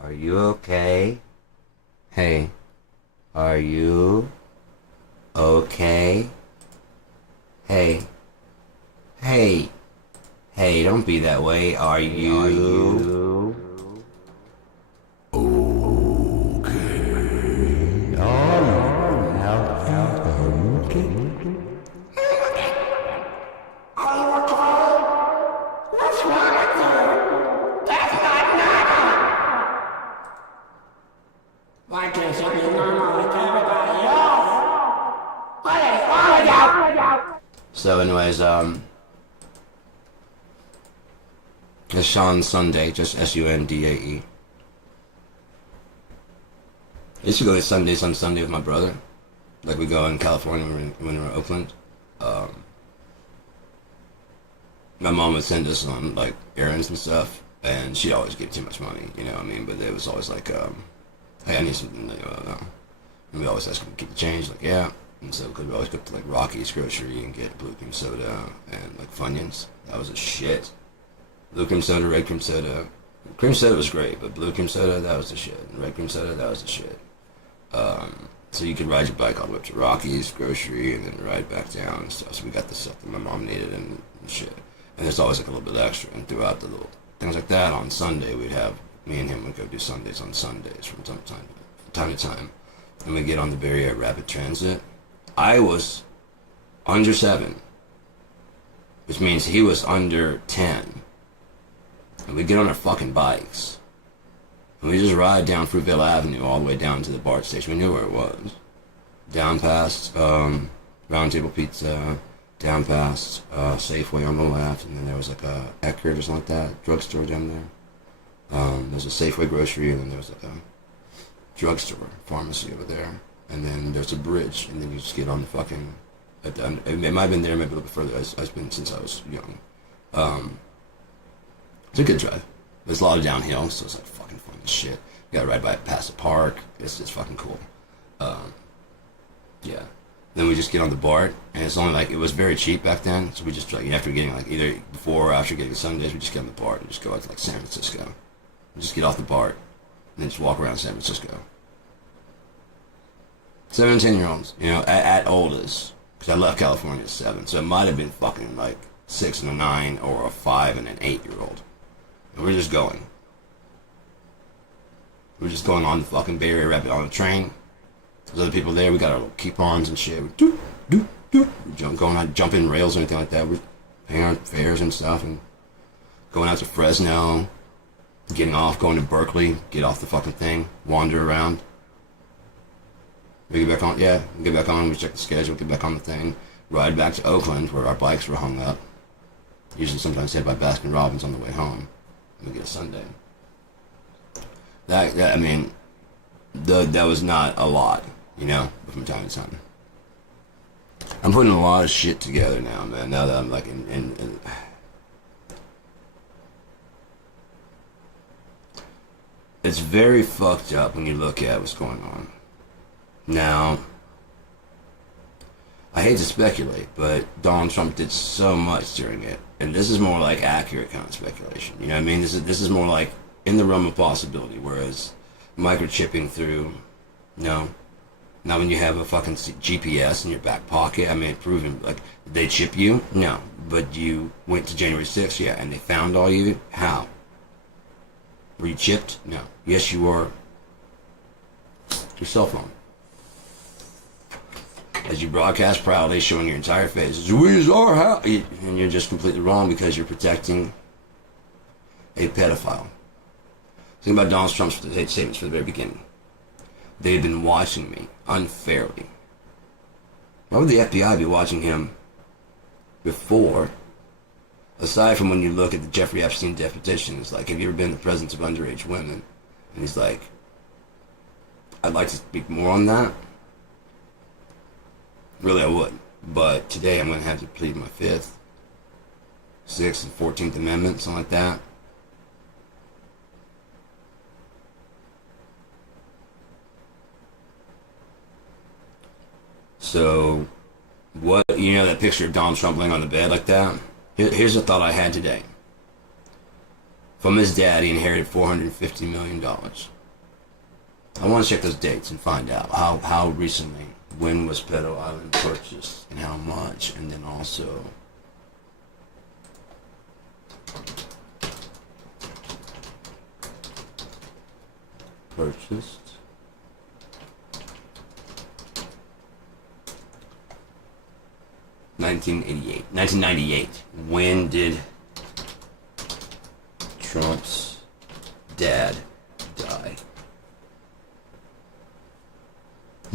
Are you okay? Hey, are you okay? Hey, hey, hey, don't be that way. Are you Why can't you be normal like everybody else? What is wrong with you? So anyways, it's Sean Sundae, just Sundae. I used to go to Sundays on Sunday with my brother. Like we go in California when we were in Oakland. Um, my mom would send us on like errands and stuff, and she always gave too much money, you know what I mean? But it was always like, hey, I need something, and we always ask them to keep the change, like, yeah. And so, because we always go to like Rocky's grocery and get blue cream soda and like Funyuns. That was a shit. Blue cream soda, red cream soda. Cream soda was great, but blue cream soda, that was the shit. And red cream soda, that was the shit. So you could ride your bike all the way up to Rocky's grocery and then ride back down and stuff. So we got the stuff that my mom needed and shit. And there's always like a little bit extra. And throughout the little things like that, on Sunday we'd have, me and him would go do Sundays on Sundays from time to time. And we get on the Bay Area Rapid Transit. I was under 7, which means he was under 10. And we get on our fucking bikes. And we just ride down Fruitvale Avenue all the way down to the BART station. We knew where it was. Down past Round Table Pizza, down past Safeway on the left, and then there was like a Eckerd or something like that, drugstore down there. There's a Safeway grocery, and then there's like a drugstore, pharmacy over there. And then there's a bridge, and then you just get on the fucking... It might have been there, maybe a little bit further. It's been since I was young. It's a good drive. There's a lot of downhill, so it's like fucking fun as shit. You gotta ride by past the park. It's just fucking cool. Yeah. Then we just get on the BART, and it's only like, it was very cheap back then, so we just, like, after getting, like, either before or after getting Sundays, we just get on the BART and just go out to, like, San Francisco. We just get off the BART, and then just walk around San Francisco. 17-year-olds, you know, at oldest, because I left California at 7, so it might have been fucking, like, 6 and a 9, or a 5 and an 8-year-old. And we're just going. We're just going on the fucking Bay Area Rapid on the train. There's other people there. We got our little coupons and shit. We going out, jumping rails or anything like that. We're paying our fares and stuff and going out to Fresno, getting off, going to Berkeley, get off the fucking thing, wander around. We get back on, yeah, we get back on, we check the schedule, get back on the thing, ride back to Oakland where our bikes were hung up. Usually sometimes hit by Baskin Robbins on the way home. And we get a Sundae. I mean, that was not a lot, you know, from time to time. I'm putting a lot of shit together now, man, now that I'm like in it's very fucked up when you look at what's going on. Now, I hate to speculate, but Donald Trump did so much during it, and this is more like accurate kind of speculation. You know what I mean? This is more like in the realm of possibility, whereas microchipping through, no. Now when you have a fucking GPS in your back pocket, I mean, proven, like, did they chip you? No. But you went to January 6th, yeah, and they found all you? How? Were you chipped? No. Yes, you were. Your cell phone. As you broadcast proudly, showing your entire face, we is our house, and you're just completely wrong because you're protecting a pedophile. Think about Donald Trump's statements from the very beginning. They've been watching me unfairly. Why would the FBI be watching him before? Aside from when you look at the Jeffrey Epstein deposition, it's like, have you ever been in the presence of underage women? And he's like, I'd like to speak more on that. Really, I would. But today I'm going to have to plead my 5th, 6th, and 14th Amendment, something like that. So, what, you know that picture of Donald Trump laying on the bed like that? Here's a thought I had today. From his dad, he inherited $450 million. I want to check those dates and find out how recently, when was Pedo Island purchased and how much, and then also purchased. $1998. When did Trump's dad die?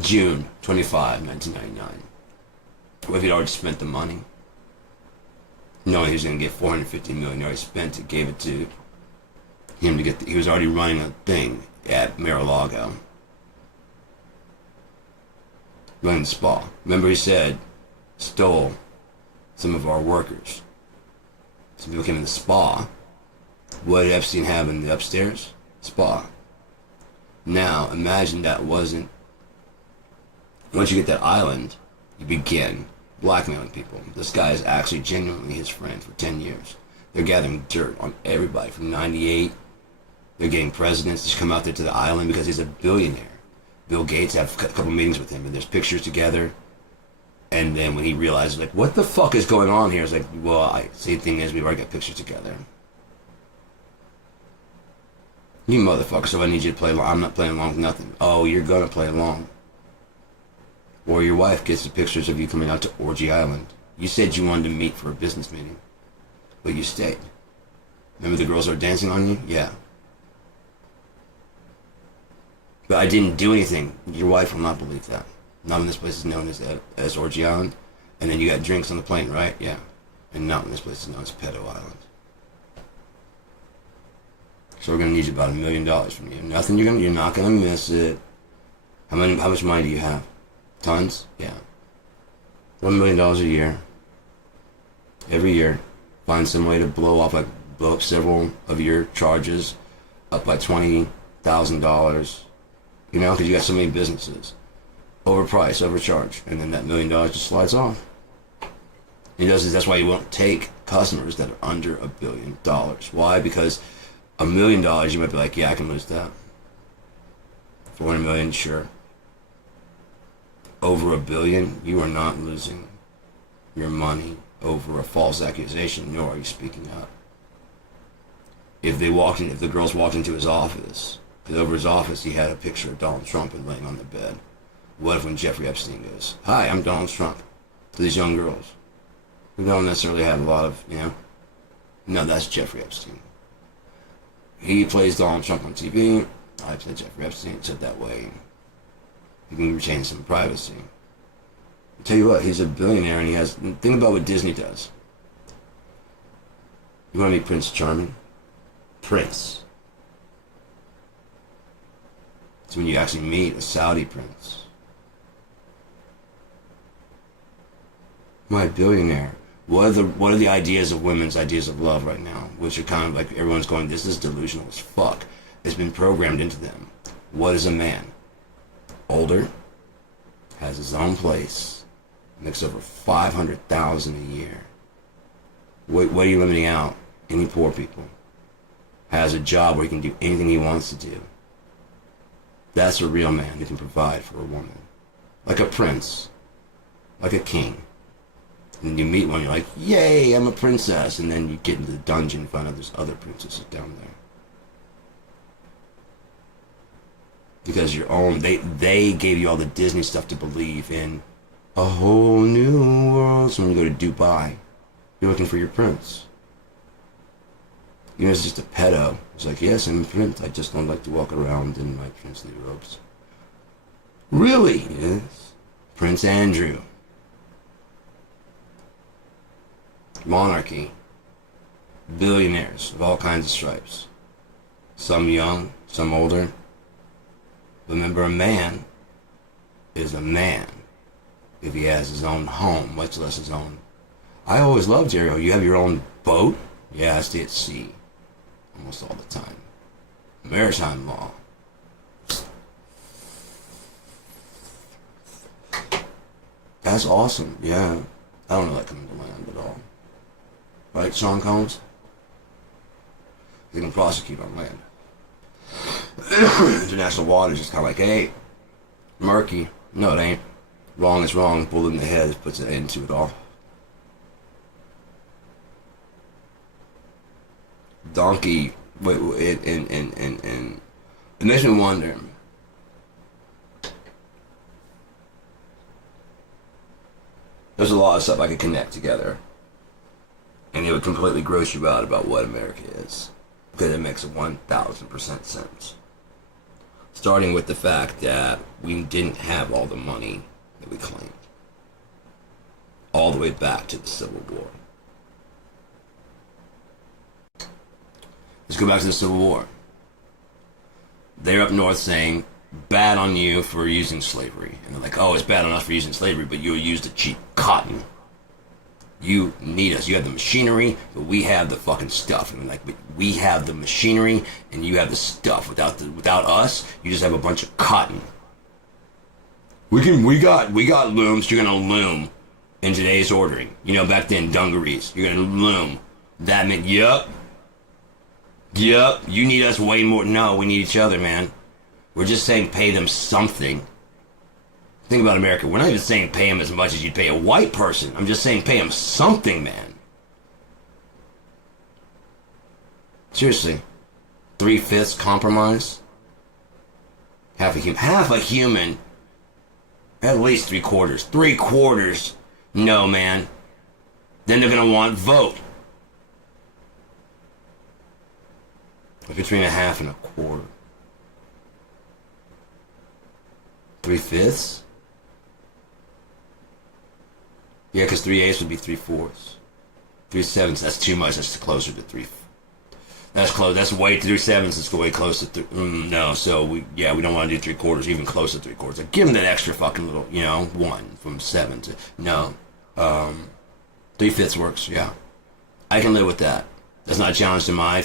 June 25, 1999. What if he'd already spent the money? Knowing he was going to get $450 million, he already spent it, gave it to him to get. He was already running a thing at Mar-a-Lago, running the spa. Remember, he said stole some of our workers. Some people came in the spa. What did Epstein have in the upstairs? Spa. Now, imagine that wasn't. Once you get that island, you begin blackmailing people. This guy is actually genuinely his friend for 10 years. They're gathering dirt on everybody from 98. They're getting presidents to come out there to the island because he's a billionaire. Bill Gates have a couple meetings with him, and there's pictures together. And then when he realizes, like, what the fuck is going on here? It's like, well, see, the thing is, we've already got pictures together. You motherfucker, so I need you to play along. I'm not playing along with nothing. Oh, you're gonna play along. Or your wife gets the pictures of you coming out to Orgy Island. You said you wanted to meet for a business meeting, but you stayed. Remember the girls are dancing on you? Yeah. But I didn't do anything. Your wife will not believe that. Not when this place is known as Orgy Island. And then you got drinks on the plane, right? Yeah. And not when this place is known as Pedo Island. So we're gonna need about $1 million from you. Nothing you're not gonna miss it. How much money do you have? Tons? Yeah. $1 million a year. Every year. Find some way to blow up several of your charges up by $20,000. You know, because you got so many businesses. Overpriced, overcharged, and then that $1 million just slides off. That's why you won't take customers that are under $1 billion. Why? Because $1 million, you might be like, yeah, I can lose that. 400 million, sure. Over $1 billion, you are not losing your money over a false accusation, nor are you speaking up. If the girls walked into his office, because over his office he had a picture of Donald Trump and laying on the bed. What if when Jeffrey Epstein goes, hi, I'm Donald Trump, to these young girls who don't necessarily have a lot of, no, that's Jeffrey Epstein. He plays Donald Trump on TV. I play Jeffrey Epstein, so that way you can retain some privacy. I'll tell you what, he's a billionaire and he has, think about what Disney does. You want to meet Prince Charming? Prince. It's when you actually meet a Saudi prince. My billionaire. What are the ideas of women's ideas of love right now? Which are kind of like everyone's going, this is delusional as fuck. It's been programmed into them. What is a man? Older, has his own place, makes over $500,000 a year. What are you limiting out? Any poor people. Has a job where he can do anything he wants to do. That's a real man who can provide for a woman. Like a prince. Like a king. And then you meet one, you're like, yay, I'm a princess. And then you get into the dungeon and find out there's other princesses down there. Because they gave you all the Disney stuff to believe in a whole new world. So when you go to Dubai, you're looking for your prince. It's just a pedo. It's like, yes, I'm a prince. I just don't like to walk around in my princely robes. Really? Yes. Prince Andrew. Monarchy. Billionaires of all kinds of stripes. Some young, some older. But remember, a man is a man if he has his own home, much less his own. I always loved Ariel. You have your own boat? Yeah, I stay at sea. Almost all the time. Maritime law. That's awesome, yeah. I don't know that coming to land at all. Right, Sean Combs? They can prosecute on land. International waters is kind of like, hey, murky. No, it ain't. Wrong is wrong. Bullet in the head puts an end to it all. Donkey. Wait, it makes me wonder. There's a lot of stuff I could connect together, and it would completely gross you out about what America is, because it makes 1,000% sense. Starting with the fact that we didn't have all the money that we claimed, all the way back to the Civil War. Let's go back to the Civil War. They're up north saying, bad on you for using slavery. And they're like, oh, it's bad on us for using slavery, but you used the cheap cotton. You need us. You have the machinery, but we have the fucking stuff. And like, but we have the machinery, and you have the stuff. Without us, you just have a bunch of cotton. We got looms. You're gonna loom in today's ordering. You know, back then, dungarees. You're gonna loom. That meant, yup. You need us way more. No, we need each other, man. We're just saying pay them something. Think about America. We're not even saying pay them as much as you'd pay a white person. I'm just saying pay them something, man. Seriously. 3/5 compromise? Half a human. At least 3/4. 3/4. No, man. Then they're going to want vote. Between a half and a quarter. 3/5? Yeah, because 3/8 would be 3/4. 3/7, that's too much. That's closer to 3. That's close. That's way 3/7. It's way close to 3. No, so we don't want to do 3/4, even close to 3/4. Like, give them that extra fucking little, 1 from 7 to no. 3/5 works. Yeah, I can live with that. That's not a challenge to my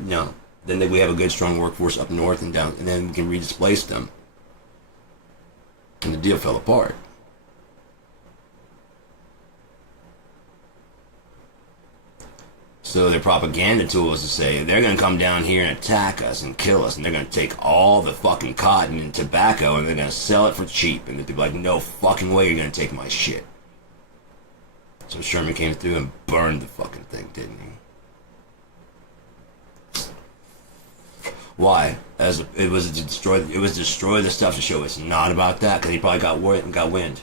no. Then we have a good, strong workforce up north and down, and then we can redisplace them. And the deal fell apart. So their propaganda tool is to say they're going to come down here and attack us and kill us, and they're going to take all the fucking cotton and tobacco and they're going to sell it for cheap. And they'll be like, no fucking way you're going to take my shit. So Sherman came through and burned the fucking thing, didn't he? Why? As it was to destroy the stuff to show it's not about that, because he probably got wind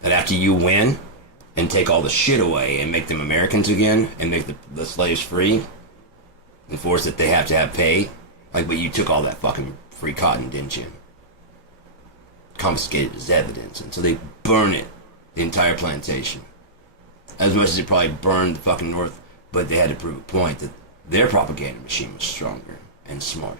that after you win and take all the shit away and make them Americans again and make the slaves free and force that they have to have pay, like, but you took all that fucking free cotton, didn't you? Confiscated as evidence, and so they burn it, the entire plantation, as much as they probably burned the fucking North, but they had to prove a point that their propaganda machine was stronger and smarter.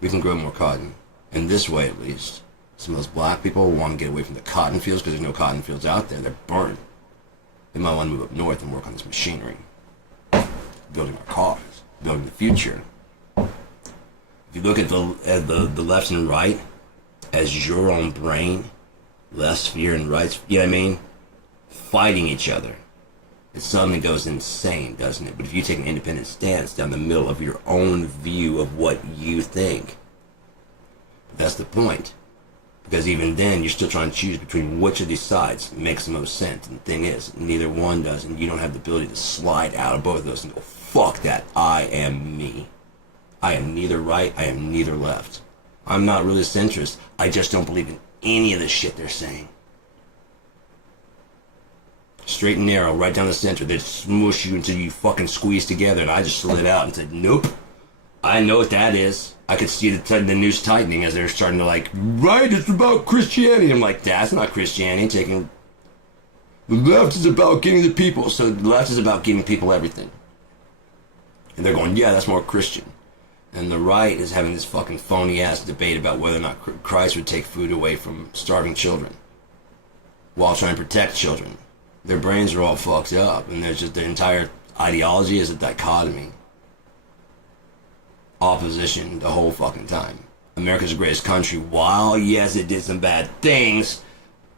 We can grow more cotton, in this way at least. Some of those black people want to get away from the cotton fields because there's no cotton fields out there. They're burned. They might want to move up north and work on this machinery, building our cars, building the future. If you look at the left and right as your own brain, left sphere and right, you know what I mean? Fighting each other. It suddenly goes insane, doesn't it? But if you take an independent stance down the middle of your own view of what you think, that's the point. Because even then, you're still trying to choose between which of these sides makes the most sense. And the thing is, neither one does, and you don't have the ability to slide out of both of those and go, fuck that, I am me. I am neither right, I am neither left. I'm not really centrist, I just don't believe in any of the shit they're saying. Straight and narrow, right down the center. They smush you until you fucking squeeze together. And I just slid out and said, nope. I know what that is. I could see the noose tightening as they're starting to like, right, it's about Christianity. I'm like, that's not Christianity. The left is about getting the people. So the left is about giving people everything. And they're going, yeah, that's more Christian. And the right is having this fucking phony ass debate about whether or not Christ would take food away from starving children while trying to protect children. Their brains are all fucked up, and there's just their entire ideology is a dichotomy. Opposition the whole fucking time. America's the greatest country. While, yes, it did some bad things,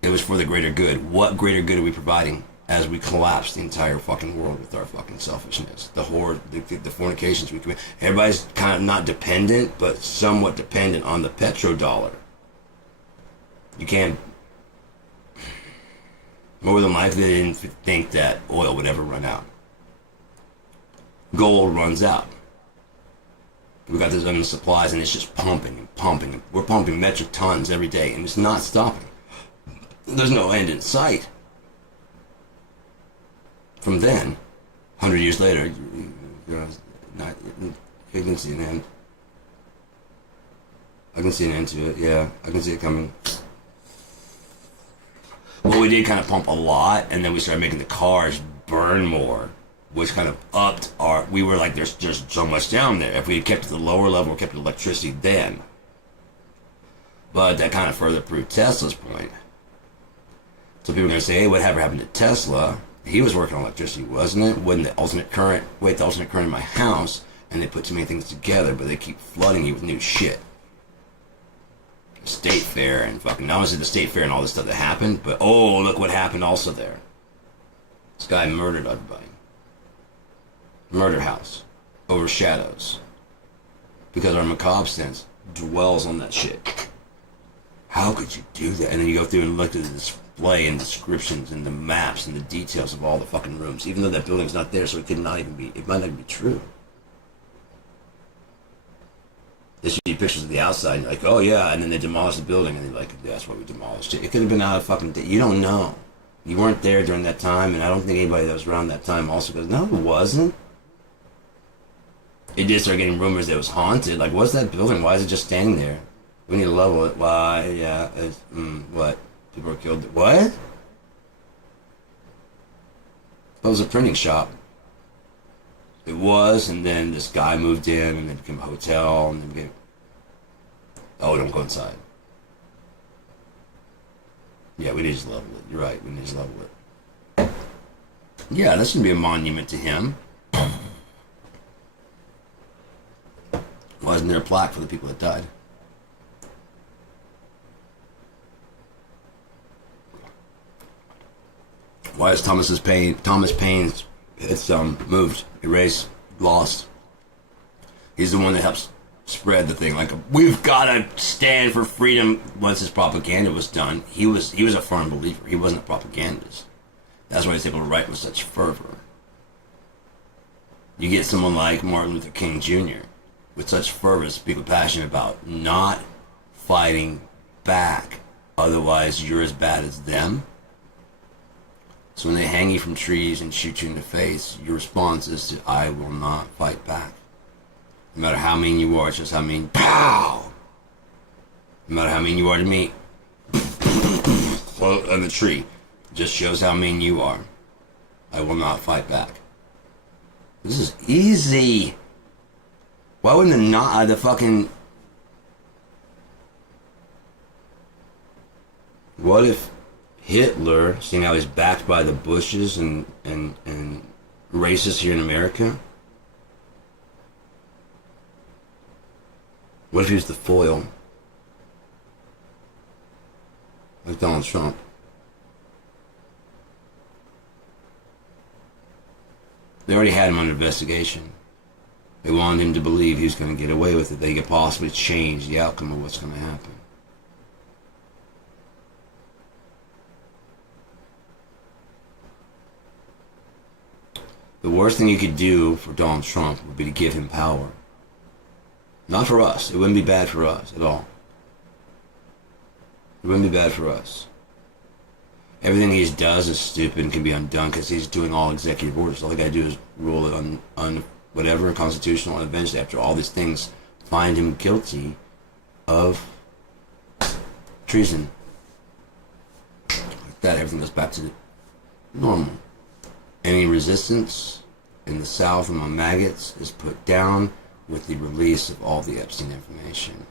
it was for the greater good. What greater good are we providing? as we collapse the entire fucking world with our fucking selfishness. The horror, the fornications we commit. Everybody's kind of not dependent, but somewhat dependent on the petrodollar. You can't. More than likely, they didn't think that oil would ever run out. Gold runs out. We got this endless supplies, and it's just pumping and pumping. We're pumping metric tons every day, and it's not stopping. There's no end in sight. From then, 100 years later, you can see an end. I can see an end to it, yeah. I can see it coming. Well, we did kind of pump a lot, and then we started making the cars burn more, which kind of upped our... We were like, there's just so much down there. If we had kept it at the lower level, kept electricity then. But that kind of further proved Tesla's point. So people are going to say, hey, whatever happened to Tesla? He was working on electricity, wasn't it? Wasn't the alternate current... Wait, the alternate current in my house, and they put too many things together, but they keep flooding you with new shit. State fair and fucking... Not only the state fair and all this stuff that happened, but oh, look what happened also there. This guy murdered everybody. Murder house. Overshadows. Because our macabre sense dwells on that shit. How could you do that? And then you go through and look at the display and descriptions and the maps and the details of all the fucking rooms, even though that building's not there, so it could not even be... It might not even be true. They show you pictures of the outside, and you're like, oh yeah, and then they demolish the building, and they're like, that's why we demolished it. It could have been out of fucking... You don't know. You weren't there during that time, and I don't think anybody that was around that time also goes, no, it wasn't. It did start getting rumors that it was haunted. Like, what's that building? Why is it just standing there? We need to level it. Why? Yeah, it's... what? People were killed... What? It was a printing shop. It was, and then this guy moved in, and it became a hotel, and then became... Oh, don't go inside. Yeah, we need to just level it. You're right, we need to level it. Yeah, that should be a monument to him. Why isn't there a plaque for the people that died? Why is Thomas Paine's it's moved, erased, lost? He's the one that helps spread the thing. Like, we've got to stand for freedom. Once his propaganda was done, he was a firm believer. He wasn't a propagandist. That's why he's able to write with such fervor. You get someone like Martin Luther King Jr. with such fervor, speak with passion about not fighting back. Otherwise, you're as bad as them. So when they hang you from trees and shoot you in the face, your response is to, I will not fight back. No matter how mean you are, it's just how mean, pow! No matter how mean you are to me, float on the tree. Just shows how mean you are. I will not fight back. This is easy. Why wouldn't the fucking... What if Hitler, seeing how he's backed by the Bushes and racists here in America? What if he was the foil? Like Donald Trump. They already had him under investigation. They wanted him to believe he was going to get away with it. They could possibly change the outcome of what's going to happen. The worst thing you could do for Donald Trump would be to give him power. Not for us. It wouldn't be bad for us at all. It wouldn't be bad for us. Everything he does is stupid and can be undone because he's doing all executive orders. All they gotta do is rule it on whatever, constitutional, and eventually after all these things, find him guilty of treason. Like that, everything goes back to the normal. Any resistance in the South among maggots is put down with the release of all the Epstein information.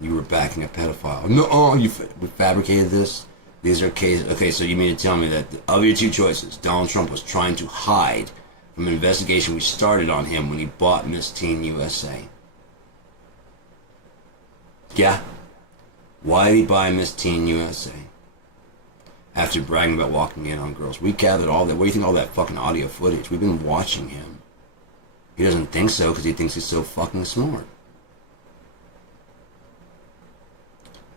You were backing a pedophile. No, we fabricated this. These are cases. Okay, so you mean to tell me that of your two choices, Donald Trump was trying to hide from an investigation we started on him when he bought Miss Teen USA? Yeah. Why did he buy Miss Teen USA? after bragging about walking in on girls. We gathered all that. What do you think, all that fucking audio footage? We've been watching him. He doesn't think so because he thinks he's so fucking smart.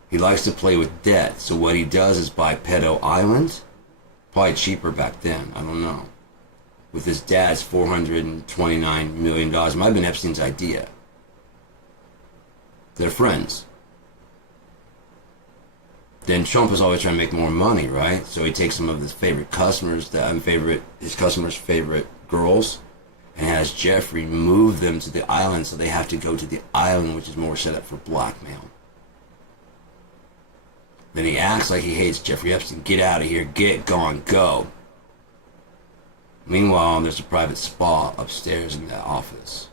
He likes to play with debt, so what he does is buy Pedo Island. Probably cheaper back then, I don't know. With his dad's $429 million. It might have been Epstein's idea. They're friends. Then Trump is always trying to make more money, right? So he takes some of his favorite customers, his customers' favorite girls, and has Jeffrey move them to the island, so they have to go to the island, which is more set up for blackmail. Then he acts like he hates Jeffrey Epstein. Get out of here, get gone, go. Meanwhile, there's a private spa upstairs in that office.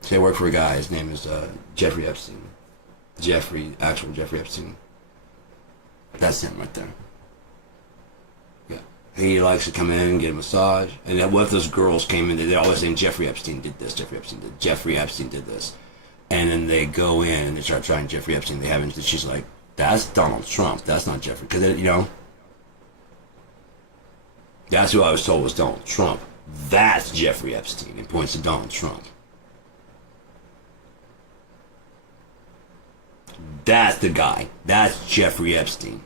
So I work for a guy, his name is Jeffrey Epstein. Actual Jeffrey Epstein. That's him right there. Yeah. He likes to come in and get a massage. And what if those girls came in, they're always saying Jeffrey Epstein did this, Jeffrey Epstein did this. And then they go in and they start trying Jeffrey Epstein. They haven't, she's like, that's Donald Trump. That's not Jeffrey. Because, that's who I was told was Donald Trump. That's Jeffrey Epstein. And points to Donald Trump. That's the guy. That's Jeffrey Epstein.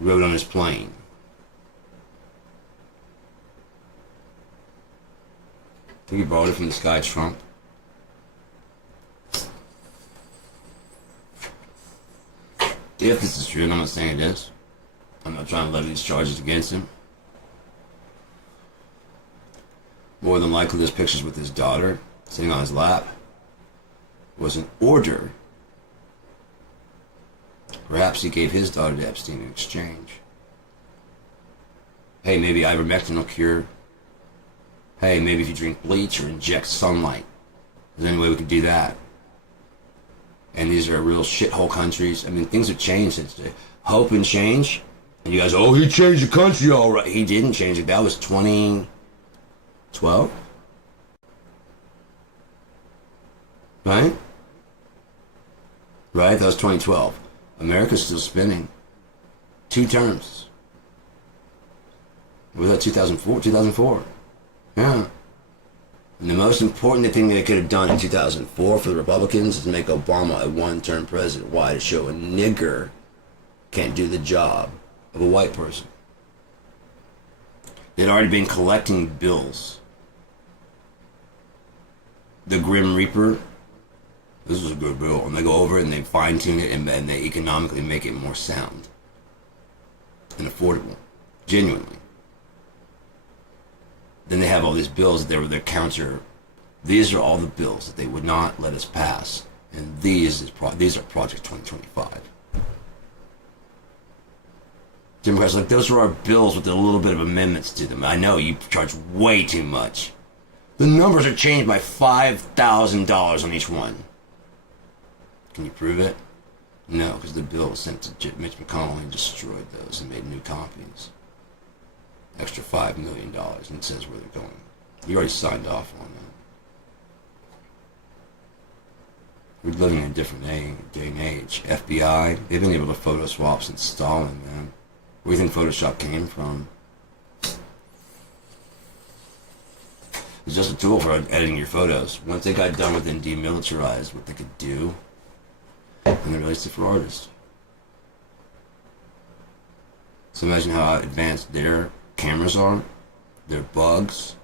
Rode on his plane. I think he borrowed it from this guy, Trump. If this is true, and I'm not saying it is, I'm not trying to levy these charges against him. More than likely, there's pictures with his daughter sitting on his lap. Was an order. Perhaps he gave his daughter to Epstein in exchange. Hey, maybe ivermectin will cure. Hey, maybe if you drink bleach or inject sunlight, there's any way we could do that. And these are real shithole countries. I mean, things have changed since hope and change. And you guys, oh, he changed the country all right. He didn't change it. That was 2012. Right? Right? That was 2012. America's still spinning. 2 terms. Was that 2004? 2004. Yeah. And the most important thing they could have done in 2004 for the Republicans is to make Obama a one-term president. Why? To show a nigger can't do the job of a white person. They'd already been collecting bills. The Grim Reaper, this is a good bill. And they go over it and they fine-tune it and they economically make it more sound and affordable. Genuinely. Then they have all these bills that they were their counter. These are all the bills that they would not let us pass. And these are Project 2025. Democrats are like, those are our bills with a little bit of amendments to them. I know you charge way too much. The numbers are changed by $5,000 on each one. Can you prove it? No, because the bill was sent to Mitch McConnell and destroyed those and made new copies. Extra $5 million, and it says where they're going. You already signed off on that. We're living in a different day and age. FBI, they've been able to photo swap since Stalin, man. Where do you think Photoshop came from? It's just a tool for editing your photos. Once they got done with and demilitarized what they could do, and they released it for artists. So imagine how advanced their cameras are, their bugs,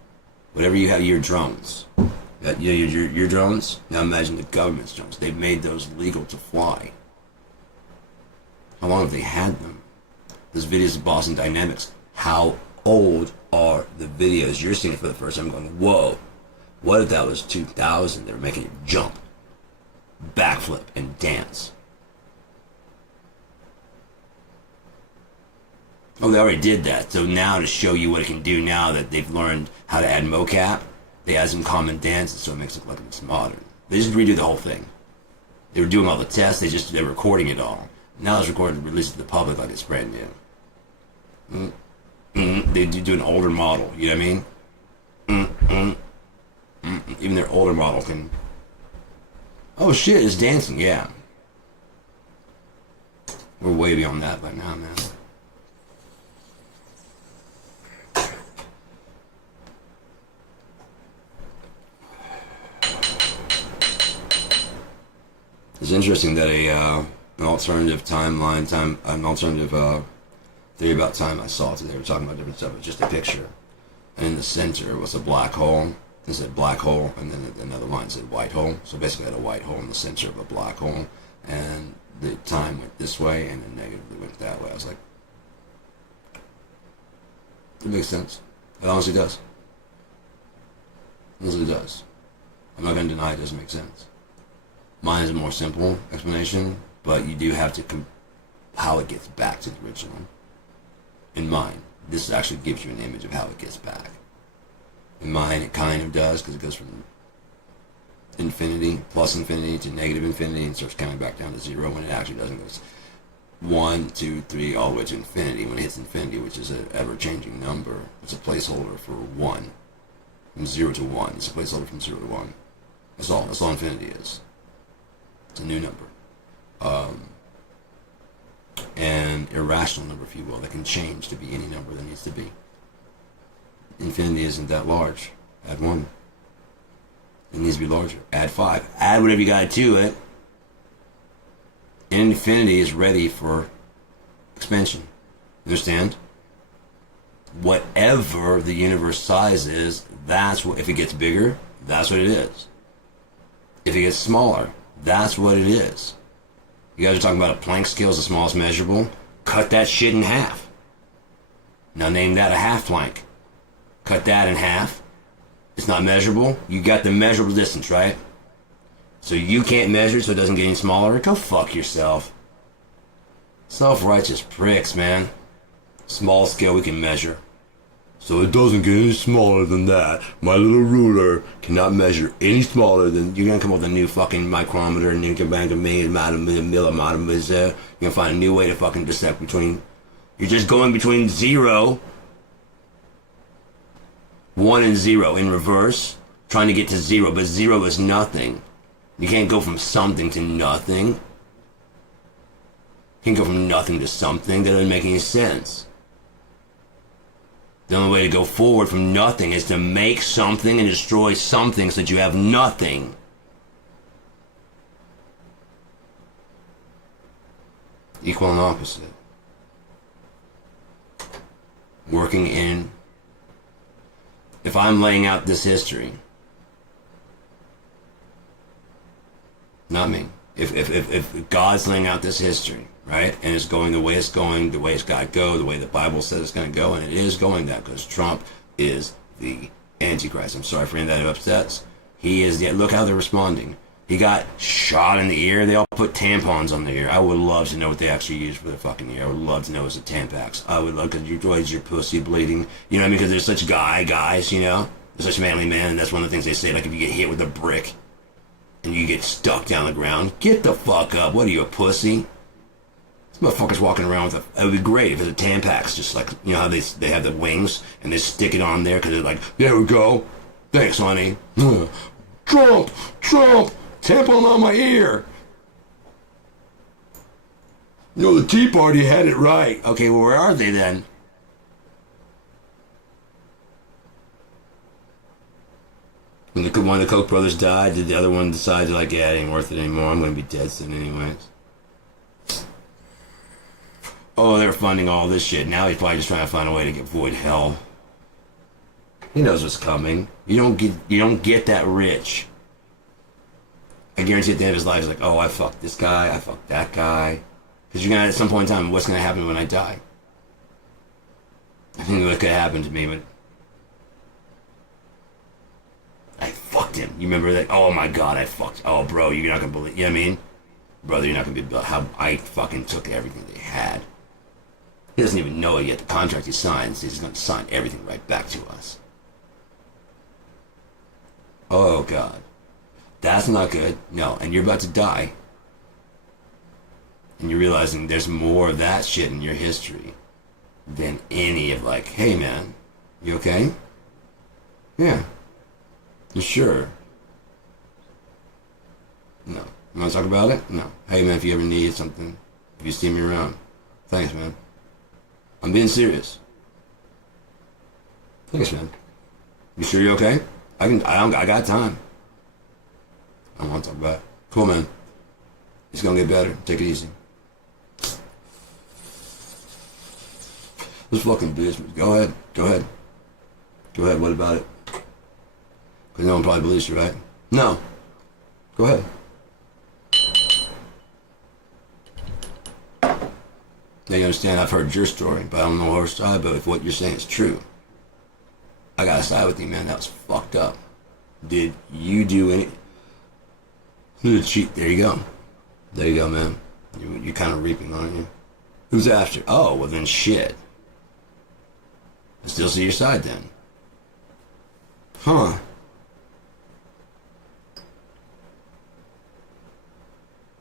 whatever you have, your drones. Your drones, now imagine the government's drones. They've made those legal to fly. How long have they had them? Those videos of Boston Dynamics, how old are the videos? You're seeing it for the first time going, whoa, what if that was 2000? They were making it jump, backflip, and dance. Oh, they already did that. So now to show you what it can do now that they've learned how to add mocap, they add some common dances so it makes it look like it's modern. They just redo the whole thing. They were doing all the tests, they're recording it all. Now it's recorded and released to the public like it's brand new. They do an older model, you know what I mean? Even their older model can Oh shit, it's dancing, yeah. We're way beyond that by now, man. It's interesting that an alternative an alternative theory about time I saw today. They were talking about different stuff. It's just a picture, and in the center was a black hole. It said black hole, and then another line said white hole. So basically, I had a white hole in the center of a black hole, and the time went this way, and then negatively went that way. I was like, it makes sense. It honestly does. It honestly does. I'm not going to deny it doesn't make sense. Mine is a more simple explanation, but you do have to how it gets back to the original. In mine, this actually gives you an image of how it gets back. In mine, it kind of does, because it goes from infinity, plus infinity, to negative infinity, and starts counting back down to zero, when it actually doesn't. It goes 1, 2, 3, all the way to infinity. When it hits infinity, which is an ever-changing number, it's a placeholder for 1. From 0 to 1. It's a placeholder from 0 to 1. That's all. That's all infinity is. It's a new number. An irrational number, if you will, that can change to be any number that needs to be. Infinity isn't that large. Add 1. It needs to be larger. Add 5. Add whatever you got to it. Infinity is ready for expansion. Understand? Whatever the universe size is, that's what, if it gets bigger, that's what it is. If it gets smaller, that's what it is. You guys are talking about a Planck scale is the smallest measurable. Cut that shit in half. Now name that a half Planck. Cut that in half. It's not measurable. You got the measurable distance, right? So you can't measure so it doesn't get any smaller? Go fuck yourself. Self-righteous pricks, man. Small scale we can measure. So it doesn't get any smaller than that. My little ruler cannot measure any smaller than... You're gonna come up with a new fucking micrometer, and you can bang a millimeter. You're gonna find a new way to fucking dissect between... You're just going between 0, 1 and 0 in reverse, trying to get to 0, but 0 is nothing. You can't go from something to nothing. You can't go from nothing to something. That doesn't make any sense. The only way to go forward from nothing is to make something and destroy something so that you have nothing. Equal and opposite. Working in... If I'm laying out this history... Not me. If God's laying out this history, right, and it's going the way it's got to go, the way the Bible says it's going to go, and it is going that, because Trump is the Antichrist. I'm sorry for any of that upsets. He is the... Look how they're responding. He got shot in the ear. They all put tampons on the ear. I would love to know what they actually use for the fucking ear. I would love to know it's a Tampax. I would love, because your pussy bleeding. You know what I mean? Because there's such guys, you know? There's such manly men, and that's one of the things they say, like if you get hit with a brick and you get stuck down the ground, get the fuck up. What are you, a pussy? This motherfucker's walking around with a... It would be great if it's a Tampax, just like, you know how they have the wings, and they stick it on there, because they're like, there we go. Thanks, honey. Trump! Tampon on my ear! You know, the Tea Party had it right. Okay, well, where are they then? When one of the Koch brothers died, did the other one decide to, like, yeah, it ain't worth it anymore, I'm gonna be dead soon anyways? Oh, they're funding all this shit. Now he's probably just trying to find a way to avoid hell. He knows what's coming. You don't get that rich. I guarantee at the end of his life, he's like, oh, I fucked this guy, I fucked that guy. Because you're gonna, at some point in time, what's gonna happen when I die? I think what could happen to me, but I fucked him. You remember that? Oh my god, I fucked. Oh, bro, you're not gonna believe. You know what I mean? Brother, you're not gonna be how I fucking took everything they had. He doesn't even know it yet. The contract he signs, he's gonna sign everything right back to us. Oh god. That's not good. No, and you're about to die. And you're realizing there's more of that shit in your history than any of, like, hey man, you okay? Yeah. You sure? No. You want to talk about it? No. Hey, man, if you ever need something, if you see me around, thanks, man. I'm being serious. Thanks, man. You sure you're okay? I got time. I don't want to talk about it. Cool, man. It's gonna get better. Take it easy. This fucking business. Go ahead. Go ahead. Go ahead. What about it? Because no one probably believes you, right? No. Go ahead. Now you understand, I've heard your story, but I don't know her side, but if what you're saying is true, I gotta side with you, man. That was fucked up. Did you do any... Who did cheat? There you go. There you go, man. You're kind of reaping, aren't you? Who's after? Oh, well then shit. I still see your side then. Huh.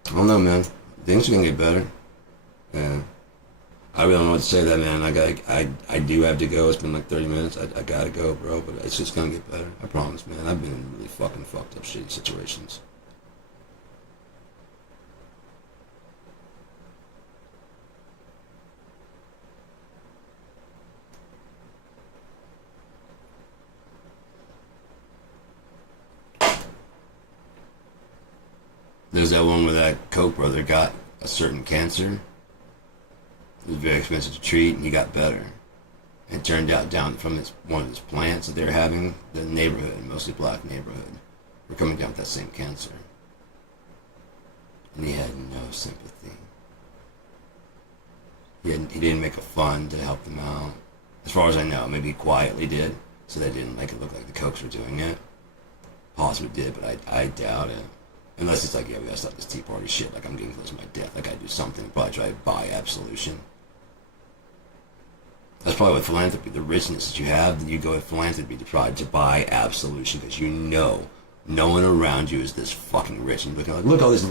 I don't know, man. Things are gonna get better. Yeah. I really don't know what to say to that, man. I do have to go. It's been like 30 minutes. I gotta go, bro. But it's just gonna get better. I promise, man. I've been in really fucking fucked up shitty situations. There's that one where that Koch brother got a certain cancer. It was very expensive to treat, and he got better. And it turned out down from one of his plants that they were having, the neighborhood, mostly black neighborhood, were coming down with that same cancer. And he had no sympathy. He didn't make a fund to help them out. As far as I know, maybe he quietly did, so they didn't make it look like the Kochs were doing it. Possibly did, but I doubt it. Unless it's like, yeah, we gotta stop this Tea Party shit, like I'm getting close to my death, I gotta do something, probably try to buy absolution. That's probably what philanthropy, the richness that you have, then you go with philanthropy to try to buy absolution, because you know no one around you is this fucking rich, and looking like, look all these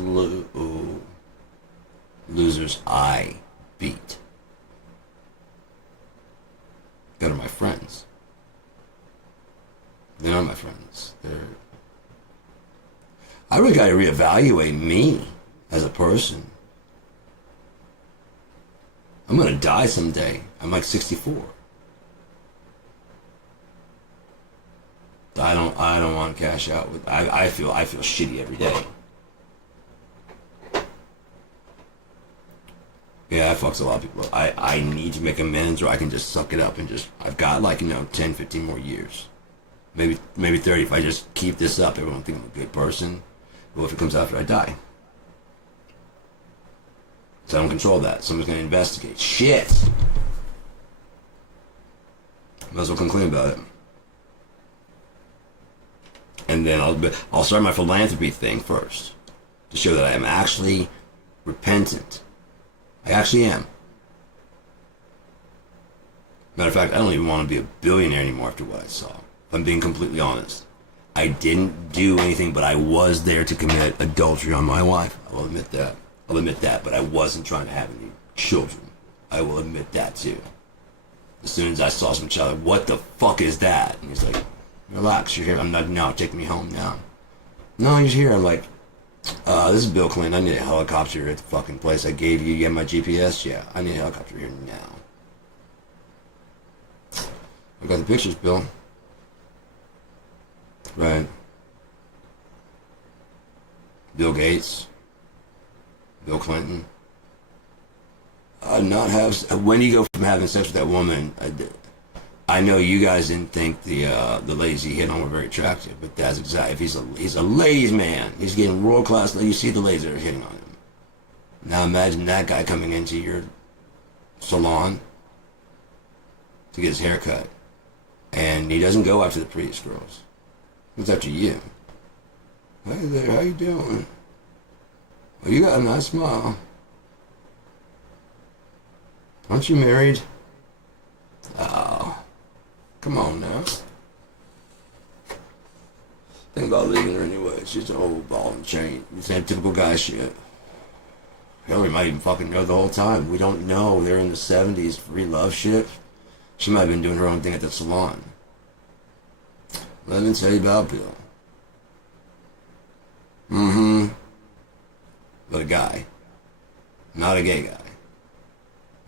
losers I beat. That are my friends. They're not my friends. I really got to reevaluate me as a person. I'm gonna die someday. I'm like 64. I don't want to cash out with. I feel shitty every day. Yeah, I fucks a lot of people. I need to make amends, or I can just suck it up and just. I've got like 10, 15 more years, maybe 30. If I just keep this up, everyone will think I'm a good person. Well, if it comes after I die? So I don't control that. Someone's going to investigate. Shit! Might as well come clean about it. And then I'll start my philanthropy thing first. To show that I am actually repentant. I actually am. Matter of fact, I don't even want to be a billionaire anymore after what I saw. If I'm being completely honest. I didn't do anything, but I was there to commit adultery on my wife. I will admit that. I'll admit that, but I wasn't trying to have any children. I will admit that too. As soon as I saw some child, what the fuck is that? And he's like, relax, you're here. I'm not, no, take me home now. No, he's here. I'm like, this is Bill Clinton. I need a helicopter at the fucking place I gave you. You have my GPS? Yeah, I need a helicopter here now. I got the pictures, Bill. Right. Bill Gates. Bill Clinton. When you go from having sex with that woman, I know you guys didn't think the ladies he hit on were very attractive, but that's exactly, if he's a ladies man, he's getting world class, you see the ladies that are hitting on him. Now imagine that guy coming into your salon to get his hair cut, and he doesn't go after the prettiest girls. He goes after you. Hey there, how you doing? Well, you got a nice smile. Aren't you married? Oh, come on now. Think about leaving her anyway. She's a whole ball and chain. The same typical guy shit. Hillary might even fucking know the whole time. We don't know. They're in the 70s. Free love shit. She might have been doing her own thing at the salon. Let me tell you about Bill. Mm-hmm. but a guy, not a gay guy.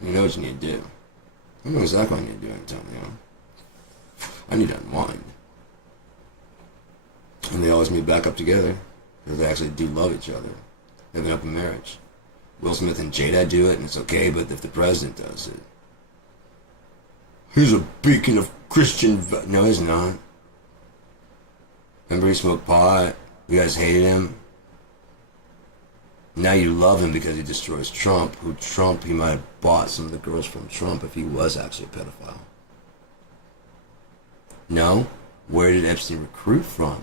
You know what you need to do. I know exactly what I need to do anytime, you know. I need to unwind. And they always meet back up together because they actually do love each other. They have an open marriage. Will Smith and Jada do it, and it's okay, but if the president does it, he's a beacon of Christian. No, he's not. Remember he smoked pot? You guys hated him. Now you love him because he destroys Trump. He might have bought some of the girls from Trump if he was actually a pedophile. No? Where did Epstein recruit from?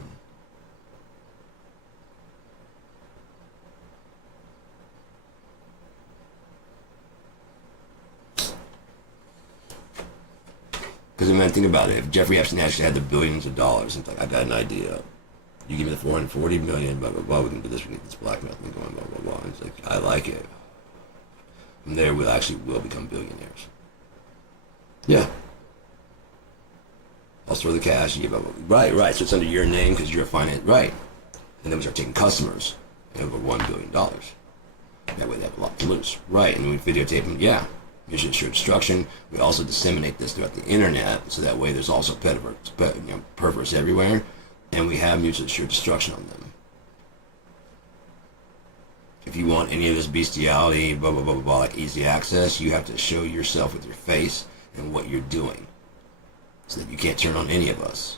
Because I mean, think about it. If Jeffrey Epstein actually had the billions of dollars, it's like, I got an idea. You give me the 440 million, blah, blah, blah, we can do this, we can get this blackmail thing going, blah, blah, blah. It's like, I like it. From there, we actually will become billionaires. Yeah. I'll store the cash, you give up. Right. So it's under your name because you're a finance, right. And then we start taking customers over $1 billion. That way they have a lot to lose. Right, and we videotape them, yeah. Mission assured destruction. We also disseminate this throughout the internet, so that way there's also perverts everywhere, and we have mutually assured destruction on them. If you want any of this bestiality, blah, blah, blah, blah, blah, like easy access, you have to show yourself with your face and what you're doing, so that you can't turn on any of us.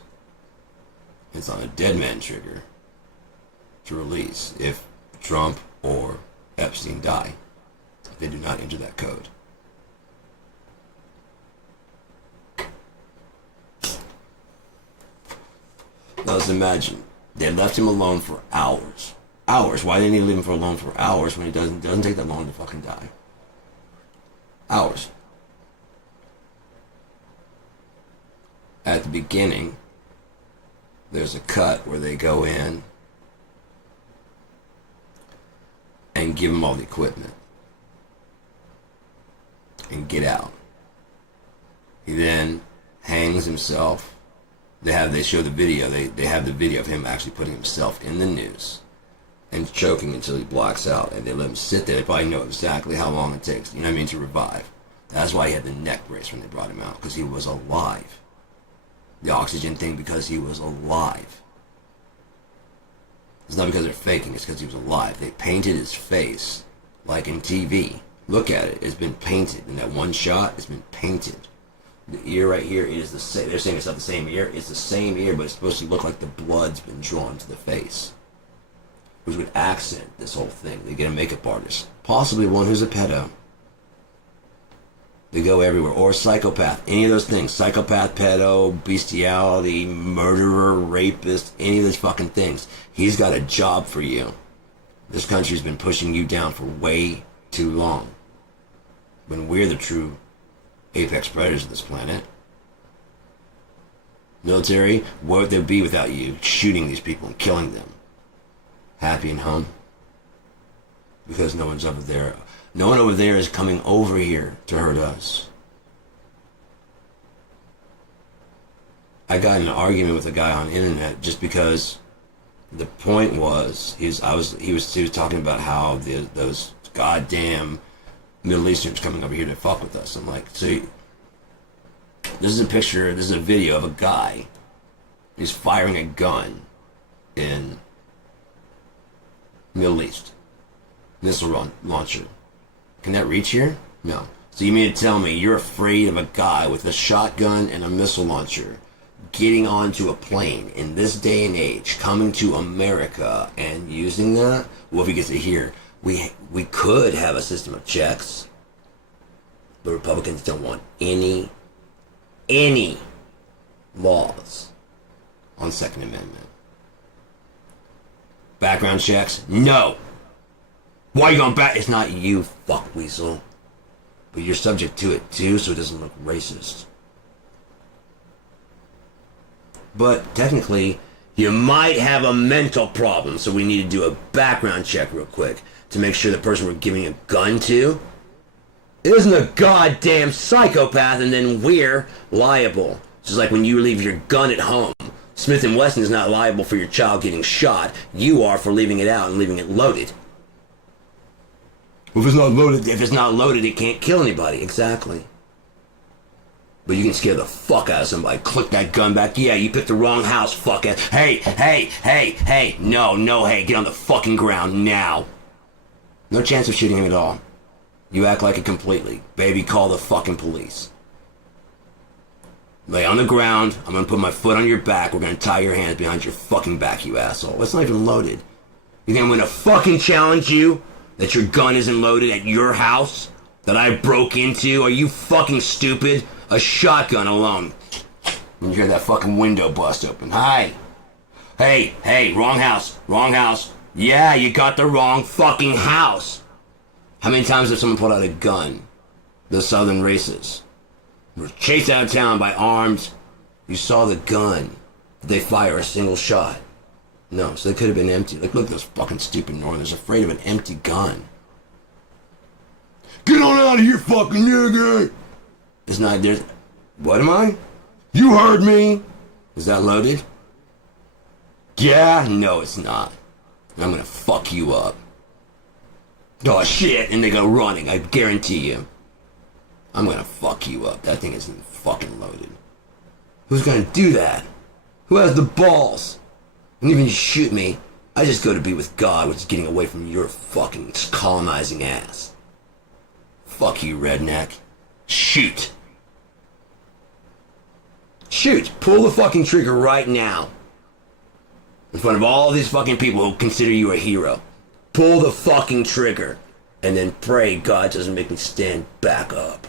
It's on a dead man trigger to release if Trump or Epstein die, if they do not enter that code. Now let's imagine they left him alone for hours. Hours. Why didn't he leave him alone for hours when it doesn't take that long to fucking die? Hours. At the beginning, there's a cut where they go in and give him all the equipment and get out. He then hangs himself. They show the video. They have the video of him actually putting himself in the noose and choking until he blacks out, and they let him sit there. They probably know exactly how long it takes, you know what I mean, to revive. That's why he had the neck brace when they brought him out, because he was alive. The oxygen thing, because he was alive. It's not because they're faking, it's because he was alive. They painted his face like in TV. Look at it. It's been painted. In that one shot, it's been painted. The ear right here is the same. They're saying it's not the same ear. It's the same ear, but it's supposed to look like the blood's been drawn to the face, which would accent this whole thing. They get a makeup artist, possibly one who's a pedo. They go everywhere, or a psychopath. Any of those things: psychopath, pedo, bestiality, murderer, rapist, any of those fucking things. He's got a job for you. This country's been pushing you down for way too long, when we're the true apex predators of this planet. Military, what would there be without you shooting these people and killing them? Happy and home? Because no one's over there. No one over there is coming over here to hurt us. I got in an argument with a guy on the internet just because the point was he was talking about how those goddamn Middle Easterns coming over here to fuck with us. I'm like, see, this is a video of a guy who's firing a gun in Middle East. Missile launcher. Can that reach here? No. So you mean to tell me you're afraid of a guy with a shotgun and a missile launcher getting onto a plane in this day and age, coming to America and using that? Well, if he gets it here, we could have a system of checks, but Republicans don't want any laws on Second Amendment. Background checks? No. Why are you going back? It's not you, fuck weasel. But you're subject to it too, so it doesn't look racist. But technically, you might have a mental problem, so we need to do a background check real quick to make sure the person we're giving a gun to isn't a goddamn psychopath, and then we're liable. Just like when you leave your gun at home. Smith & Wesson is not liable for your child getting shot. You are for leaving it out and leaving it loaded. If it's not loaded, it can't kill anybody. Exactly. But you can scare the fuck out of somebody. Click that gun back. Yeah, you picked the wrong house, fuckhead. Hey. No, hey, get on the fucking ground now. No chance of shooting him at all. You act like it completely. Baby, call the fucking police. Lay on the ground. I'm gonna put my foot on your back. We're gonna tie your hands behind your fucking back, you asshole. It's not even loaded. You think I'm gonna fucking challenge you that your gun isn't loaded at your house? That I broke into? Are you fucking stupid? A shotgun alone. When you hear that fucking window bust open. Hi. Hey, wrong house. Yeah, you got the wrong fucking house. How many times have someone pulled out a gun? The southern races were chased out of town by armed. You saw the gun. Did they fire a single shot? No, so they could have been empty. Like, look at those fucking stupid northerners afraid of an empty gun. Get on out of here, fucking nigga! It's not, there's... What am I? You heard me! Is that loaded? Yeah? No, it's not. I'm gonna fuck you up. Oh shit, and they go running, I guarantee you. I'm gonna fuck you up. That thing isn't fucking loaded. Who's gonna do that? Who has the balls? And even you shoot me, I just go to be with God, which is getting away from your fucking colonizing ass. Fuck you, redneck. Shoot. Shoot. Pull the fucking trigger right now. In front of all these fucking people who consider you a hero. Pull the fucking trigger. And then pray God doesn't make me stand back up.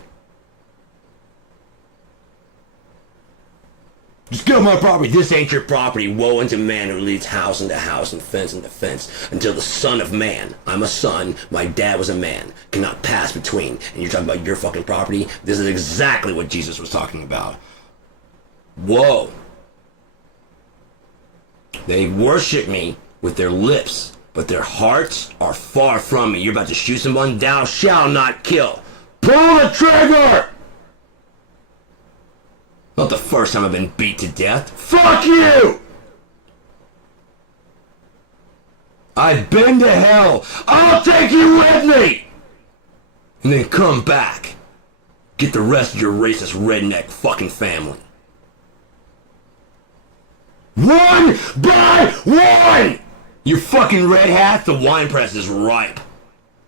Just get on my property. This ain't your property. Woe unto man who leads house into house and fence into fence until the son of man, I'm a son, my dad was a man, cannot pass between. And you're talking about your fucking property? This is exactly what Jesus was talking about. Whoa. They worship me with their lips, but their hearts are far from me. You're about to shoot someone? Thou shalt not kill. Pull the trigger! Not the first time I've been beat to death. Fuck you! I've been to hell. I'll take you with me! And then come back. Get the rest of your racist redneck fucking family. One by one! You fucking red hat, the wine press is ripe.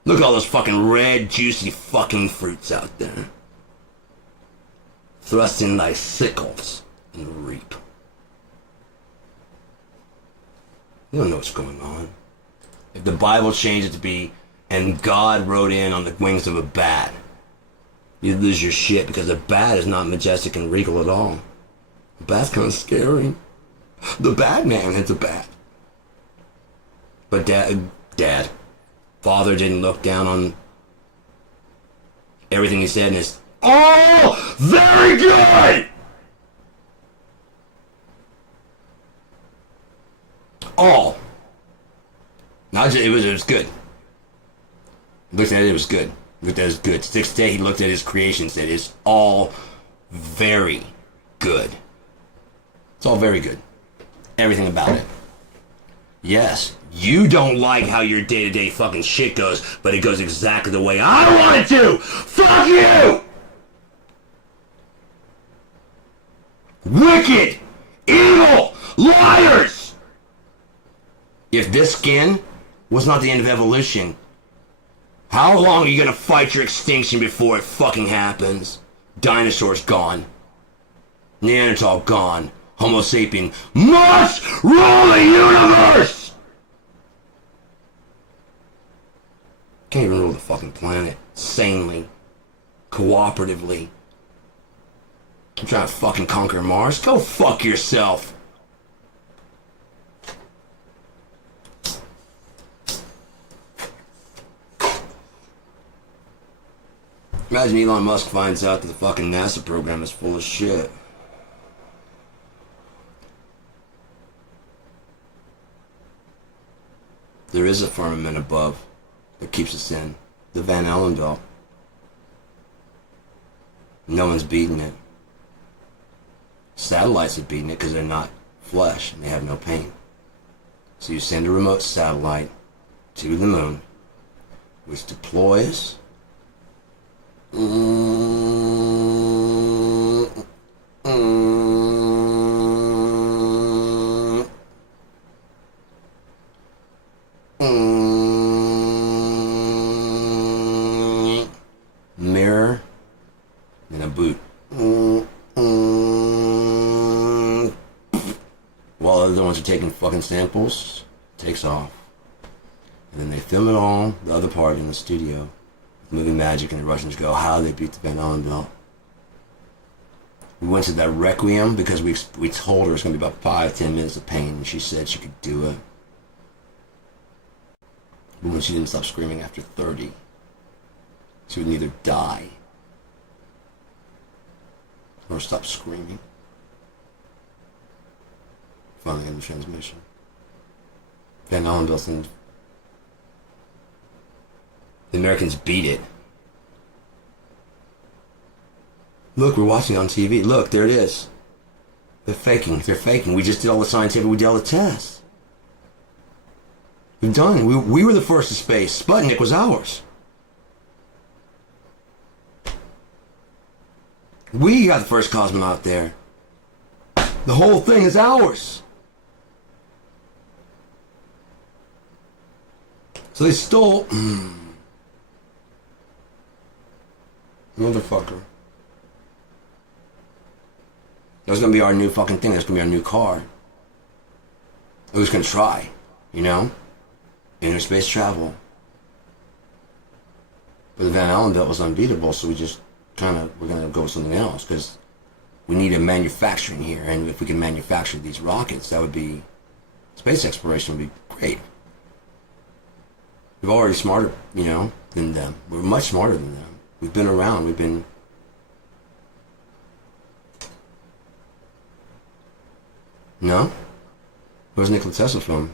Look at all those fucking red, juicy fucking fruits out there. Thrust in thy sickles and reap. You don't know what's going on. If the Bible changed it to be, and God rode in on the wings of a bat, you lose your shit because a bat is not majestic and regal at all. A bat's kind of scary. The Batman hits a bat. But Dad, Father didn't look down on everything he said in his... Oh, very good! All. Not just, it was good. He looked at it, it was good. He looked at it, it was good. 6th day, he looked at his creation and said, it's all very good. It's all very good. Everything about it. Yes, you don't like how your day-to-day fucking shit goes, but it goes exactly the way I want it to! Fuck you! Wicked! Evil! Liars! If this skin was not the end of evolution, how long are you gonna fight your extinction before it fucking happens? Dinosaurs gone. Neanderthal gone. Homo sapien must rule the universe! Can't even rule the fucking planet. Sanely. Cooperatively. I'm trying to fucking conquer Mars. Go fuck yourself. Imagine Elon Musk finds out that the fucking NASA program is full of shit. There is a firmament above that keeps us in. The Van Allen belt. No one's beating it. Satellites are beating it because they're not flesh and they have no pain. So you send a remote satellite to the moon, which deploys. Mirror and a boot. While the other ones are taking fucking samples, takes off. And then they film it all, the other part in the studio, with movie magic, and the Russians go, how they beat the Van Allen belt. We went to that Requiem because we told her it was going to be about 5-10 minutes of pain, and she said she could do it. But when she didn't stop screaming after 30, she would either die or stop screaming. Finally got the transmission. Van Allen built in. The Americans beat it. Look, we're watching it on TV. Look, there it is. They're faking. They're faking. We just did all the scientific. We did all the tests. We've done. We were the first to space. Sputnik was ours. We got the first cosmonaut there. The whole thing is ours. So they stole... Motherfucker. That was gonna be our new fucking thing. That's gonna be our new car. We was gonna try, you know? Inner space travel. But the Van Allen belt was unbeatable, so we just we're gonna go with something else, because we need a manufacturing here, and if we can manufacture these rockets, that would be... Space exploration would be great. We're already smarter, you know, than them. We're much smarter than them. We've been around, we've been... No? Where's Nikola Tesla from?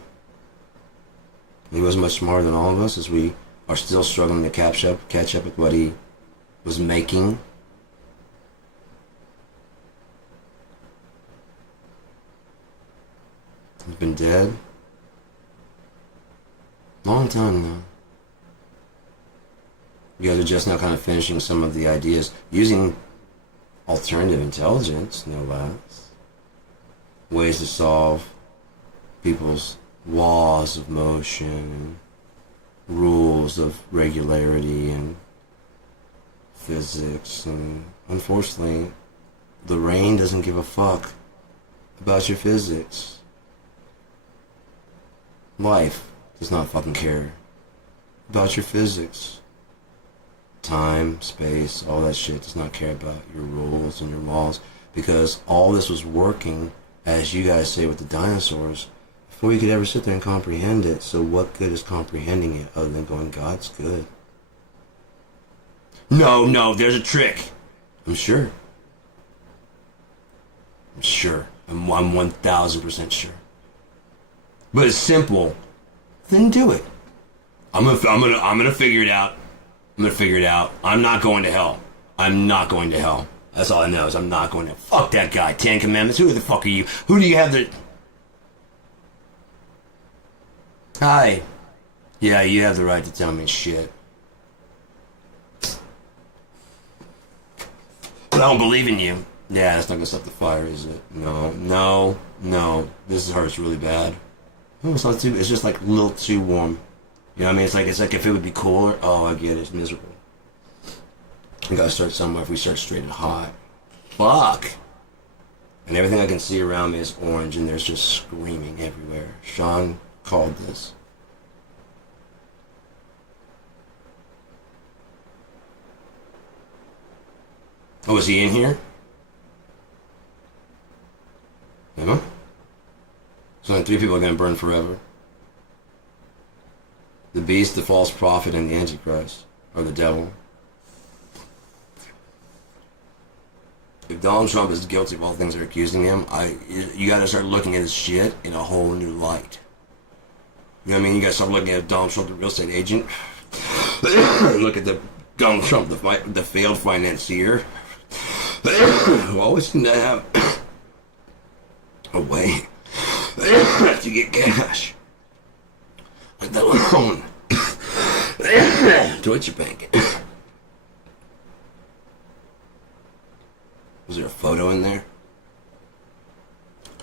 He was much smarter than all of us, as we are still struggling to catch up with what he was making. He's been dead. Long time now. You guys are just now kind of finishing some of the ideas using alternative intelligence, no less. Ways to solve people's laws of motion and rules of regularity and physics, and unfortunately the rain doesn't give a fuck about your physics. Life does not fucking care about your physics. Time, space, all that shit does not care about your rules and your laws, because all this was working, as you guys say with the dinosaurs, before you could ever sit there and comprehend it. So what good is comprehending it other than going, God's good? No, there's a trick. I'm sure. I'm 1000% sure. But it's simple. Then do it. I'm gonna figure it out. I'm not going to hell. That's all I know, is I'm not going to... Fuck that guy. 10 Commandments. Who the fuck are you? Who do you have the... Hi. Yeah, you have the right to tell me shit. But I don't believe in you. Yeah, that's not gonna stop the fire, is it? No. This hurts really bad. Oh, it's not too... It's just like a little too warm. You know what I mean? It's like if it would be cooler. Oh, I get it. It's miserable. We gotta start somewhere. If we start straight and hot. Fuck! And everything I can see around me is orange, and there's just screaming everywhere. Sean called this. Oh, is he in here? Emma? So only 3 people are gonna burn forever. The beast, the false prophet, and the Antichrist, or the devil. If Donald Trump is guilty of all things they're accusing him, you gotta start looking at his shit in a whole new light. You know what I mean? You gotta start looking at Donald Trump, the real estate agent. Look at the Donald Trump, the failed financier. Who always seem to have a way to get cash. Let alone Deutsche Bank. Was there a photo in there?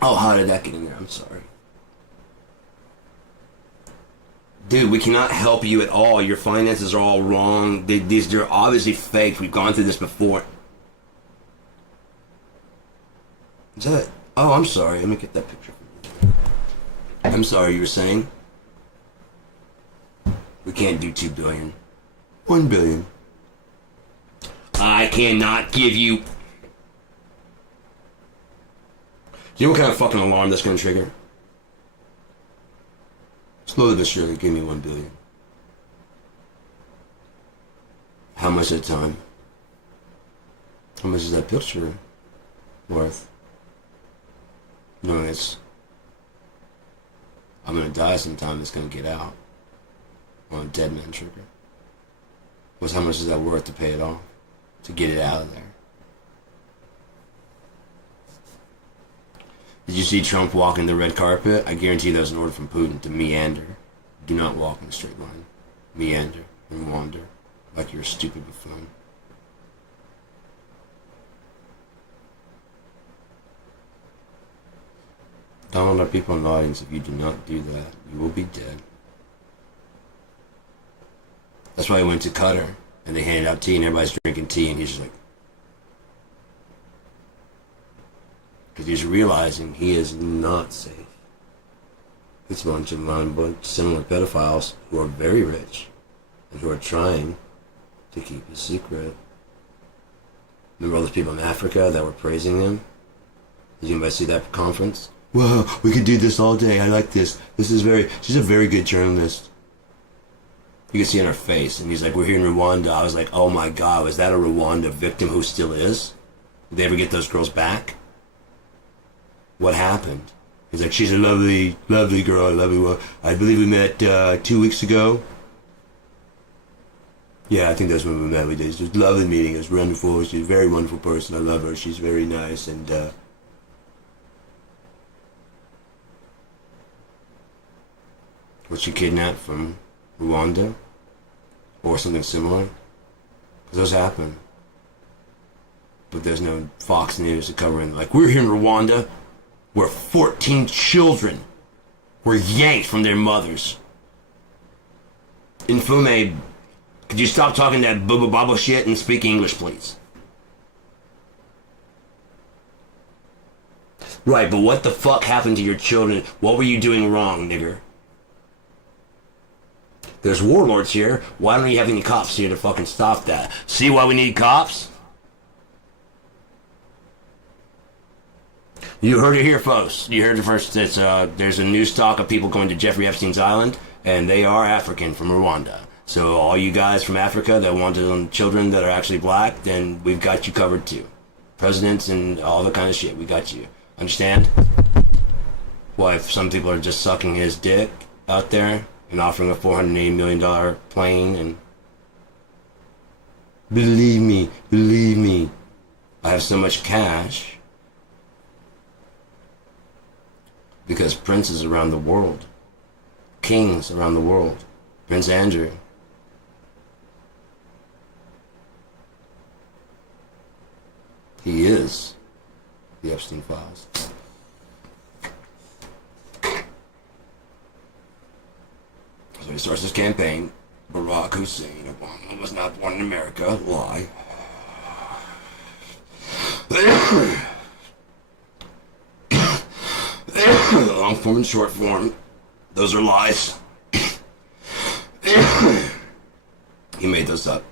Oh, how did that get in there? I'm sorry. Dude, we cannot help you at all. Your finances are all wrong. They're obviously fake. We've gone through this before. Is that... Oh, I'm sorry. Let me get that picture from you. I'm sorry, you were saying? We can't do 2 billion. 1 billion. I cannot give you... You know what kind of fucking alarm that's gonna trigger? Slowly but surely, give me 1 billion. How much at a time? How much is that picture worth? No, it's... I'm gonna die sometime, it's gonna get out. On a dead man trigger. What's how much is that worth to pay it off? To get it out of there? Did you see Trump walking the red carpet? I guarantee that was an order from Putin to meander. Do not walk in a straight line. Meander and wander like you're a stupid buffoon. Donald, our people in the audience, if you do not do that, you will be dead. That's why I went to Qatar, and they handed out tea, and everybody's drinking tea, and he's just like... Because he's realizing he is not safe. It's a bunch of similar pedophiles who are very rich, and who are trying to keep his secret. Remember all those people in Africa that were praising him? Did anybody see that conference? Whoa, we could do this all day. I like this. She's a very good journalist. You can see in her face, and he's like, we're here in Rwanda. I was like, oh my God, was that a Rwanda victim who still is? Did they ever get those girls back? What happened? He's like, she's a lovely, lovely girl. I love you. I believe we met 2 weeks ago. Yeah, I think that's when we met. It was a lovely meeting. It was wonderful. She's a very wonderful person. I love her. She's very nice. And was she kidnapped from Rwanda? Or something similar? Because those happen. But there's no Fox News to cover it. Like, we're here in Rwanda, where 14 children were yanked from their mothers. Infume, could you stop talking that bubba bobble shit and speak English, please? Right, but what the fuck happened to your children? What were you doing wrong, nigger? There's warlords here. Why don't you have any cops here to fucking stop that? See why we need cops? You heard it here, folks. You heard it first. There's a new stock of people going to Jeffrey Epstein's island, and they are African from Rwanda. So all you guys from Africa that want children that are actually black, then we've got you covered too. Presidents and all that kind of shit, we got you. Understand? Well, if some people are just sucking his dick out there and offering a $480 million plane, and believe me, I have so much cash. Because princes around the world, kings around the world, Prince Andrew, he is the Epstein Files. So he starts his campaign. Barack Hussein Obama was not born in America. Lie. Long form and short form, those are lies. He made those up.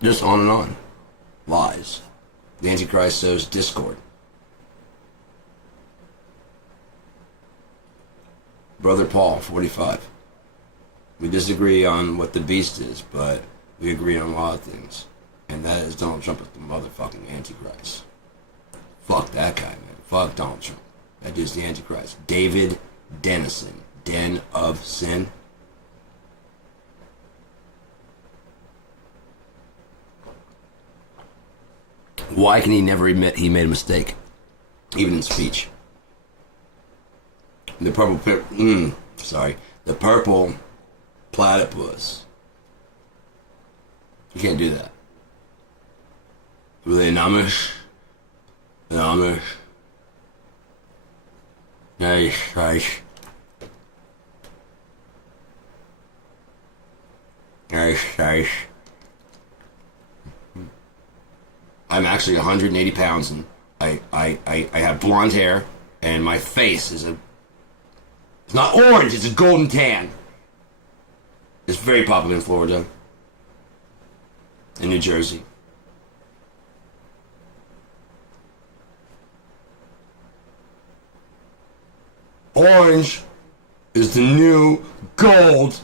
Just on and on. Lies. The Antichrist sows discord. Brother Paul, 45. We disagree on what the beast is, but we agree on a lot of things. And that is Donald Trump is the motherfucking Antichrist. Fuck that guy, man. Fuck Donald Trump. That dude's the Antichrist. David Dennison. Den of Sin. Why can he never admit he made a mistake? even in speech. The purple platypus. You can't do that. Really, Amish. Nice. I'm actually 180 pounds, and I have blonde hair, and my face is it's not orange, it's a golden tan. It's very popular in Florida, in New Jersey. Orange is the new gold.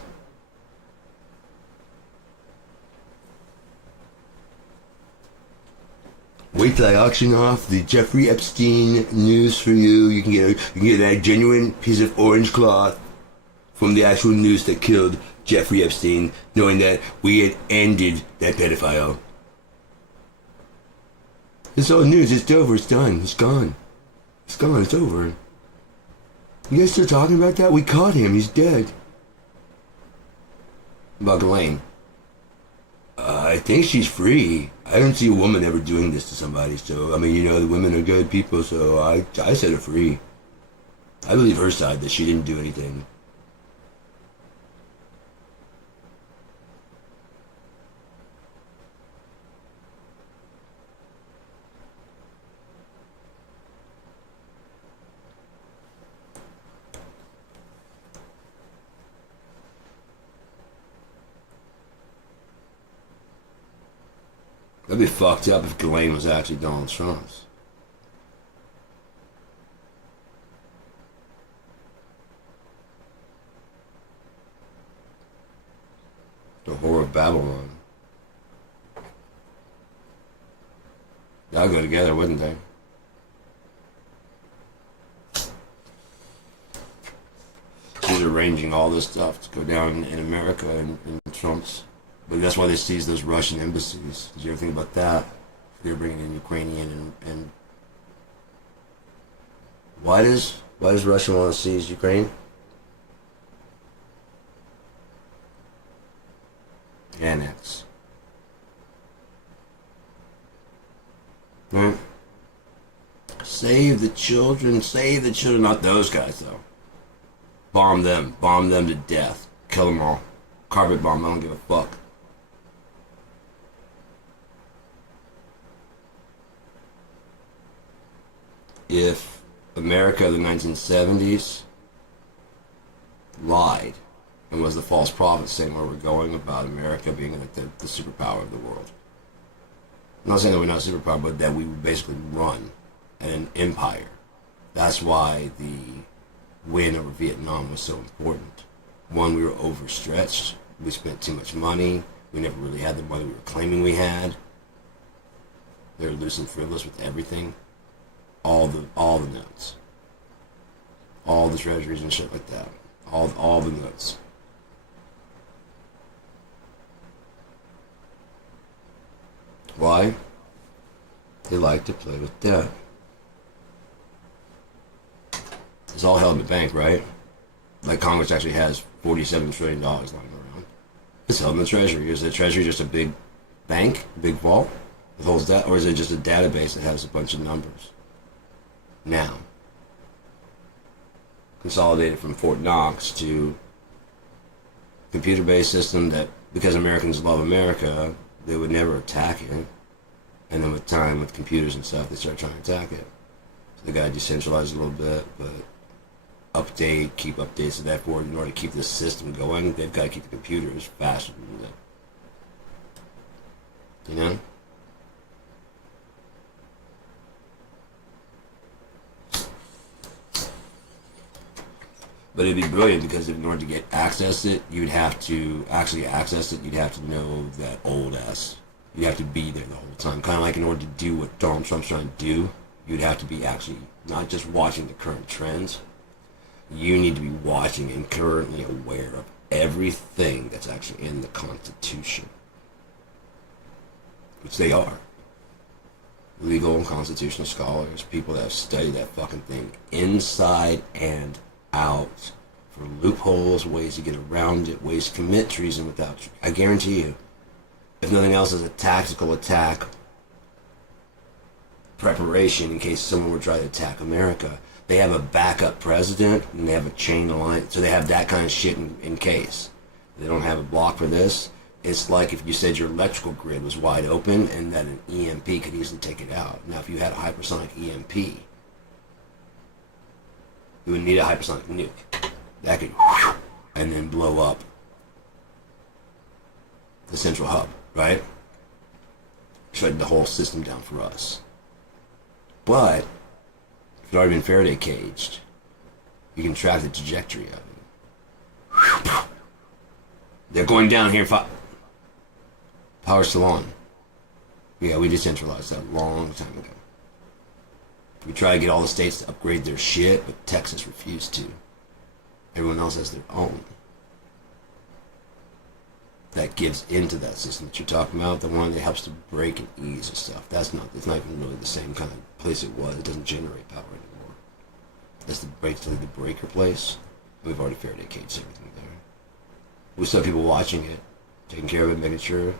Wait till I auction off the Jeffrey Epstein news for you. You can get that genuine piece of orange cloth from the actual news that killed Jeffrey Epstein, knowing that we had ended that pedophile. It's all news. It's over. It's done. It's gone. It's gone. It's over. You guys still talking about that? We caught him. He's dead. About Ghislaine. I think she's free. I don't see a woman ever doing this to somebody. So, I mean, you know, the women are good people, so I set her free. I believe her side that she didn't do anything. That'd be fucked up if Ghislaine was actually Donald Trump's. The Whore of Babylon. That'd go together, wouldn't they? She's arranging all this stuff to go down in America and Trump's. But that's why they seized those Russian embassies. Did you ever think about that? They're bringing in Ukrainian and why does Russia want to seize Ukraine? Annex. Right? Save the children. Save the children. Not those guys though. Bomb them to death. Kill them all. Carpet bomb. I don't give a fuck. If America of the 1970s lied and was the false prophet saying where we're going about America being like the superpower of the world. I'm not saying that we're not a superpower, but that we would basically run an empire. That's why the win over Vietnam was so important. One, we were overstretched. We spent too much money. We never really had the money we were claiming we had. They were loose and frivolous with everything. All the notes, all the treasuries and shit like that, all the notes. Why? They like to play with debt. It's all held in the bank, right? Like Congress actually has $47 trillion lying around. It's held in the Treasury. Is the Treasury just a big bank, a big vault that holds that, or is it just a database that has a bunch of numbers? Now, consolidated from Fort Knox to computer-based system that, because Americans love America, they would never attack it. And then with time, with computers and stuff, they start trying to attack it. So they got to decentralize a little bit, but keep updates to that board. In order to keep this system going, they've got to keep the computers faster than that. You know? But it'd be brilliant because in order to get access to it, you'd have to actually access it. You'd have to know that old ass. You'd have to be there the whole time. Kind of like in order to do what Donald Trump's trying to do, you'd have to be actually not just watching the current trends. You need to be watching and currently aware of everything that's actually in the Constitution, which they are. legal and constitutional scholars, people that have studied that fucking thing inside and out for loopholes, ways to get around it, ways to commit treason without, I guarantee you, if nothing else, as a tactical attack preparation in case someone were trying to attack America. They have a backup president and they have a chain alliance, so they have that kind of shit in case. They don't have a block for this. It's like if you said your electrical grid was wide open and that an EMP could easily take it out. Now, if you had a hypersonic EMP, you would need a hypersonic nuke that could and then blow up the central hub, right? Shutting the whole system down for us. But if it's already been Faraday caged, you can track the trajectory of it. They're going down here. Power's still on. Yeah, we decentralized that a long time ago. We try to get all the states to upgrade their shit, but Texas refused to. Everyone else has their own. That gives into that system that you're talking about, the one that helps to break and ease and stuff. It's not even really the same kind of place it was. It doesn't generate power anymore. That's the breaker place. We've already Faraday caged everything there. We still have people watching it, taking care of it, making sure.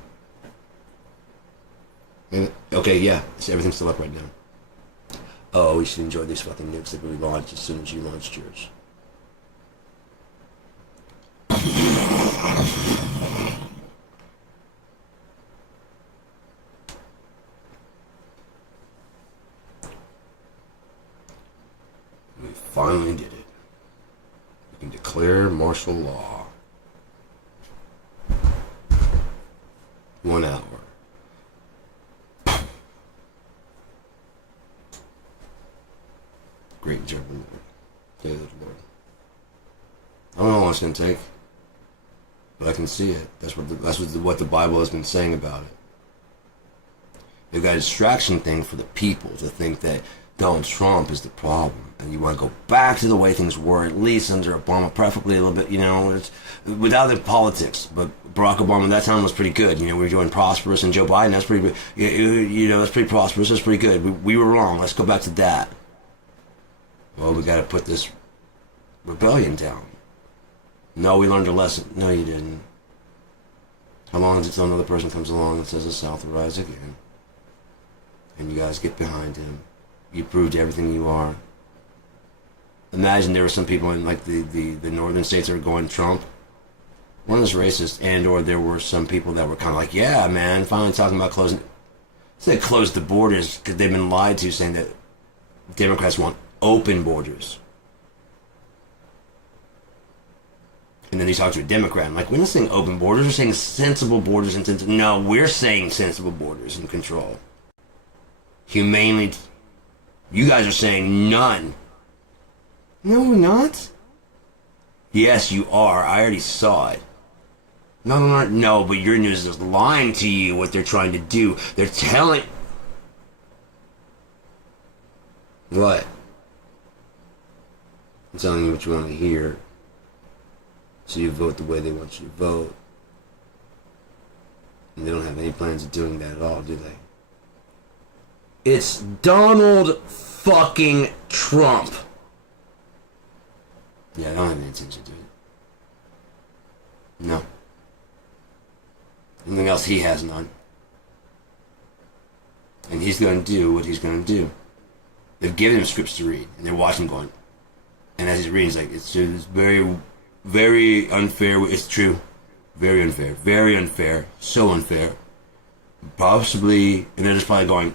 And, okay, yeah, everything's still up right now. Oh, we should enjoy these fucking nukes that we launched as soon as you launched yours. We finally did it. We can declare martial law. 1 hour. Great German day of the Lord. I don't know how long it's going to take, but I can see it. That's what the Bible has been saying about it. They've got a distraction thing for the people to think that Donald Trump is the problem, and you want to go back to the way things were, at least under Obama, preferably a little bit, it's, without the politics. But Barack Obama, that time was pretty good. We were doing prosperous, and Joe Biden, that's pretty, that's pretty prosperous, that's pretty good. We were wrong. Let's go back to that. Well, we got to put this rebellion down. No, we learned a lesson. No, you didn't. How long is it till another person comes along and says the South will rise again? And you guys get behind him. You proved everything you are. Imagine there were some people in like the northern states that were going Trump. One is racist, and or there were some people that were kind of like, yeah, man, finally talking about closing. They closed the borders because they've been lied to, saying that Democrats want open borders. And then you talk to a Democrat, and like, we're not saying open borders, we're saying sensible borders. And no, we're saying sensible borders and control. Humanely. You guys are saying none. No, we're not. Yes, you are. I already saw it. No, but your news is lying to you what they're trying to do. They're telling... What? I'm telling you what you want to hear. So you vote the way they want you to vote. And they don't have any plans of doing that at all, do they? It's Donald fucking Trump. Yeah, I don't have any intention to do it. No. Anything else he has none. And he's going to do what he's going to do. They've given him scripts to read, and they're watching going. And as he's reading, he's like, it's very, very unfair. It's true. Very unfair. Very unfair. So unfair. Possibly, and they're just probably going,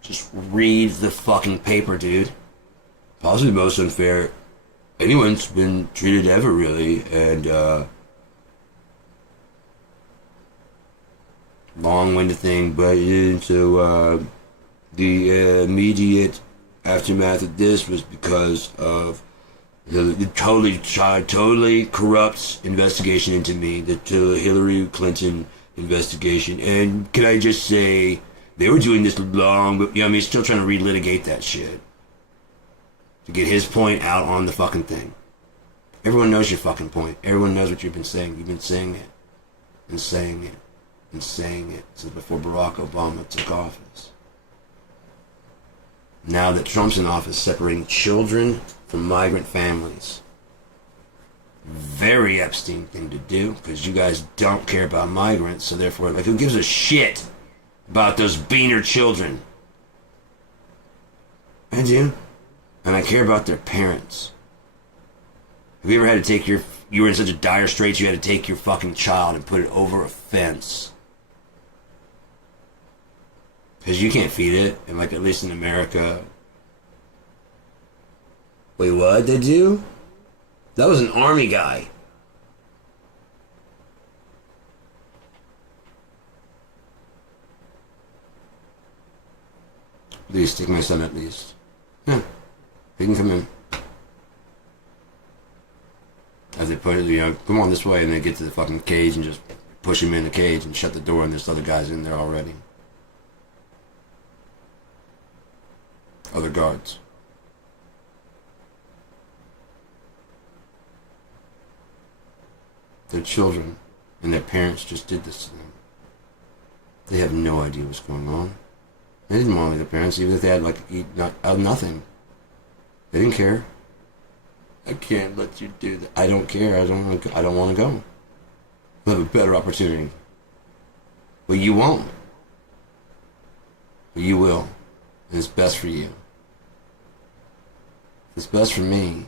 just read the fucking paper, dude. Possibly the most unfair anyone's been treated ever, really. And, long-winded thing, but so, the immediate aftermath of this was because of the totally corrupt investigation into me, the Hillary Clinton investigation. And can I just say, they were doing this long, but still trying to relitigate that shit to get his point out on the fucking thing. Everyone knows your fucking point. Everyone knows what you've been saying. You've been saying it and saying it and saying it since before Barack Obama took office. now that Trump's in office, separating children from migrant families. Very Epstein thing to do, because you guys don't care about migrants, so therefore, like, who gives a shit about those beaner children? I do. And I care about their parents. Have you ever had to take you were in such a dire straits you had to take your fucking child and put it over a fence? Because you can't feed it, and like, at least in America. Wait, what? They do? That was an army guy. Please, take my son at least. Yeah, he can come in. As they put it, you know, come on this way, and they get to the fucking cage and just push him in the cage and shut the door, and there's other guys in there already. Other guards. Their children and their parents just did this to them. They have no idea what's going on. They didn't want to leave their parents, even if they had like nothing. They didn't care. I can't let you do that. I don't care. I don't want to go. You'll have a better opportunity. Well, you won't. But you will. And it's best for you. If it's best for me,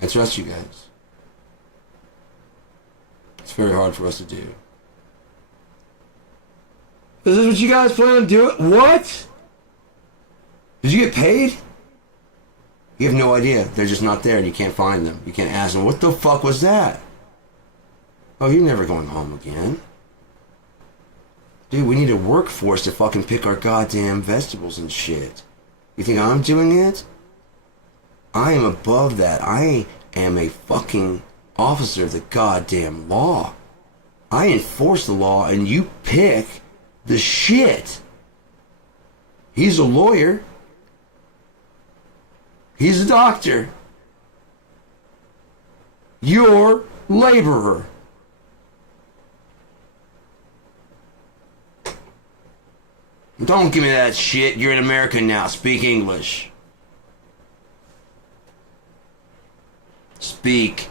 I trust you guys. It's very hard for us to do. Is this what you guys plan on doing? What? Did you get paid? You have no idea. They're just not there and you can't find them. You can't ask them, what the fuck was that? Oh, you're never going home again. Dude, we need a workforce to fucking pick our goddamn vegetables and shit. You think I'm doing it? I am above that. I am a fucking officer of the goddamn law. I enforce the law and you pick the shit. He's a lawyer. He's a doctor. You're laborer. Don't give me that shit. You're in America now. Speak English. Speak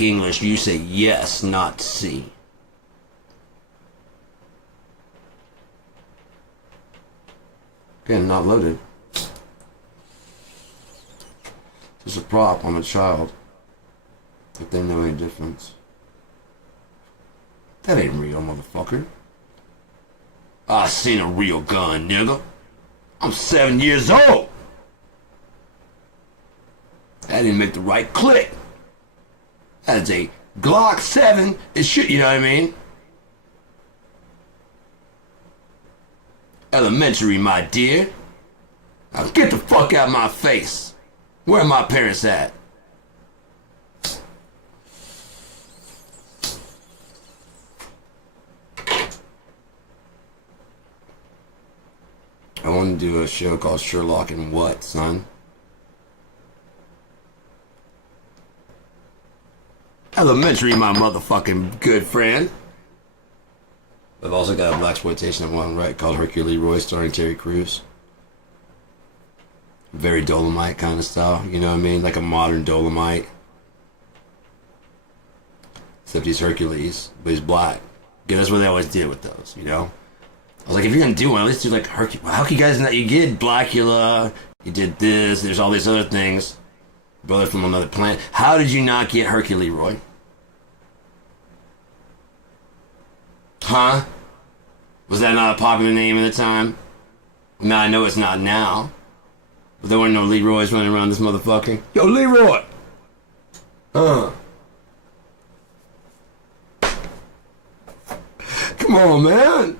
English. You say yes, not C. Again, not loaded. It's a prop on a child. If they know any difference. That ain't real, motherfucker. I seen a real gun, nigga. I'm 7 years old. That didn't make the right click. That's a Glock 7. It should, you know what I mean? Elementary, my dear. Now get the fuck out of my face. Where are my parents at? I want to do a show called Sherlock and What, son? Elementary, my motherfucking good friend. I've also got a blaxploitation of one, right, called Hercule Leroy, starring Terry Crews. Very Dolomite kind of style, you know what I mean? Like a modern Dolomite. Except he's Hercules, but he's black. Yeah, that's what they always did with those, you know? I was like, if you're gonna do one, at least do like Hercules. How can you guys not? You did Blackula, you did this, there's all these other things. Brother from another planet. How did you not get Hercule Leroy? Huh? Was that not a popular name at the time? Now I know it's not now. But there weren't no Leroys running around this motherfucker. Yo, Leroy! Come on, man!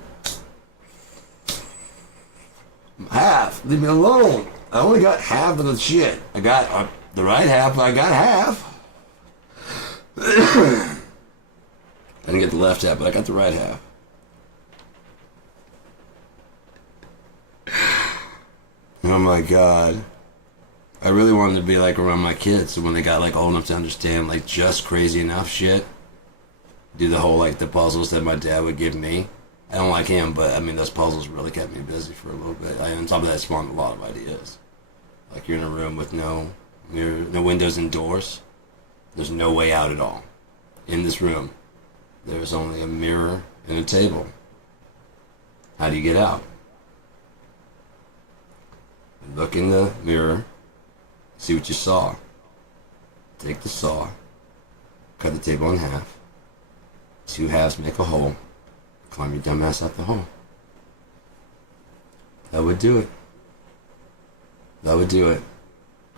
Half. Leave me alone. I only got half of the shit. I got the right half, but I got half. I didn't get the left half, but I got the right half. Oh my god. I really wanted to be like around my kids, so when they got like old enough to understand like just crazy enough shit, do the whole like the puzzles that my dad would give me. I don't like him, but I mean, those puzzles really kept me busy for a little bit. On top of that, spawned a lot of ideas. Like you're in a room with no mirror, no windows and doors. There's no way out at all. In this room, there's only a mirror and a table. How do you get out? Look in the mirror, see what you saw. Take the saw, cut the table in half. 2 halves make a hole. Climb your dumb ass out the hole. That would do it. That would do it.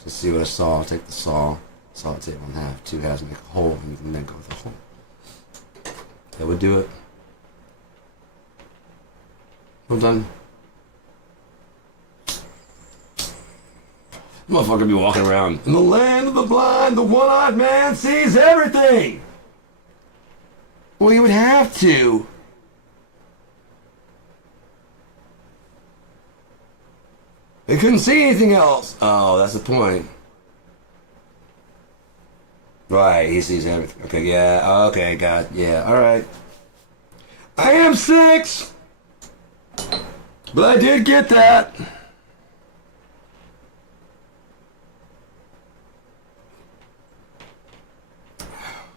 Just see what I saw. Take the saw the table in half. 2 halves make a hole, and you can then go with the hole. That would do it. Well done. Motherfucker be walking around. In the land of the blind, the one-eyed man sees everything. Well, you would have to. They couldn't see anything else. Oh, that's the point. Right, he sees everything. Okay, yeah, okay, yeah, alright. I am 6! But I did get that.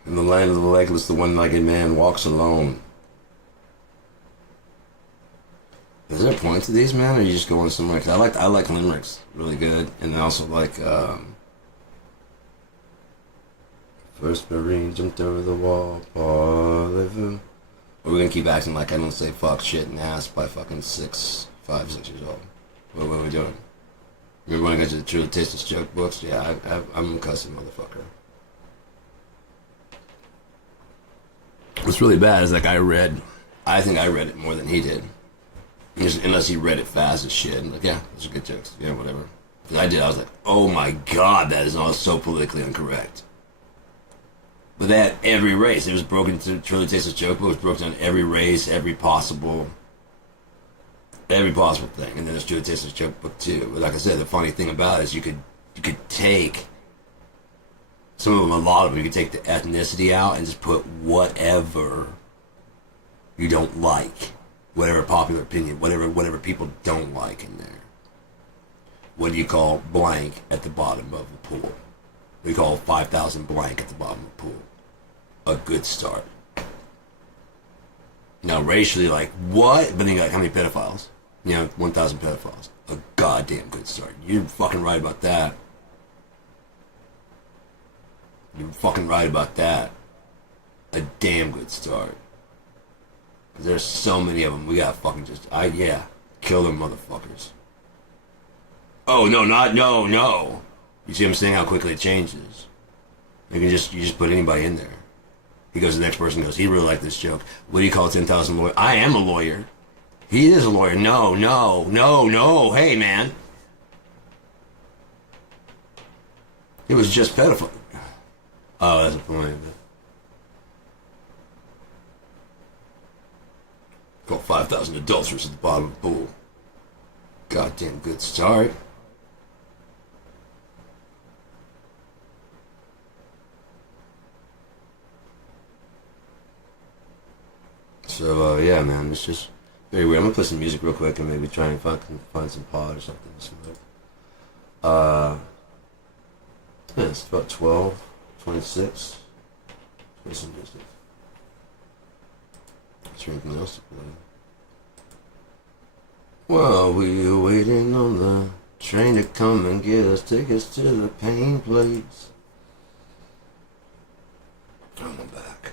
In the land of the legless, the one-legged man walks alone. Is there a point to these, man, or are you just going somewhere? Cause I like limericks really good, and I also like First Marine jumped over the wall, parlez-vous. Or we're gonna keep acting like I don't say fuck, shit, and ass by fucking 6 years old. What are we doing? Remember when I got to the Truly Tasteless joke books? Yeah, I'm a cussing motherfucker. What's really bad is like I think I read it more than he did. Unless he read it fast as shit. And like, yeah, those are good jokes. Yeah, whatever. Because I did, I was like, oh my god, that is all so politically incorrect. But they had every race. It was broken to Truly Tasteless joke book. It was broken down every race, every possible thing. And then there's Truly Tasteless joke book too. But like I said, the funny thing about it is you could take some of them, a lot of them, you could take the ethnicity out and just put whatever you don't like, whatever popular opinion, whatever people don't like in there. What do you call blank at the bottom of a pool? We call 5,000 blank at the bottom of the pool a good start. Now racially, like what? But then you got how many pedophiles? 1,000 pedophiles. A goddamn good start. You're fucking right about that. You're fucking right about that. A damn good start. Cause there's so many of them. We gotta fucking kill them motherfuckers. Oh no, no. You see what I'm saying? How quickly it changes. You just put anybody in there. He goes to the next person. Goes, he really liked this joke. What do you call 10,000 lawyers? I am a lawyer. He is a lawyer. No. Hey man. It was just pedophile. Oh, that's the point. Call 5,000 adulterers at the bottom of the pool. Goddamn good start. So, yeah, man, it's just very weird. I'm gonna play some music real quick and maybe try and find some pod or something to smoke. Yeah, it's about 12:26. Play some music. Is there anything else to play? While we were waiting on the train to come and get us tickets to the pain place. I'm back.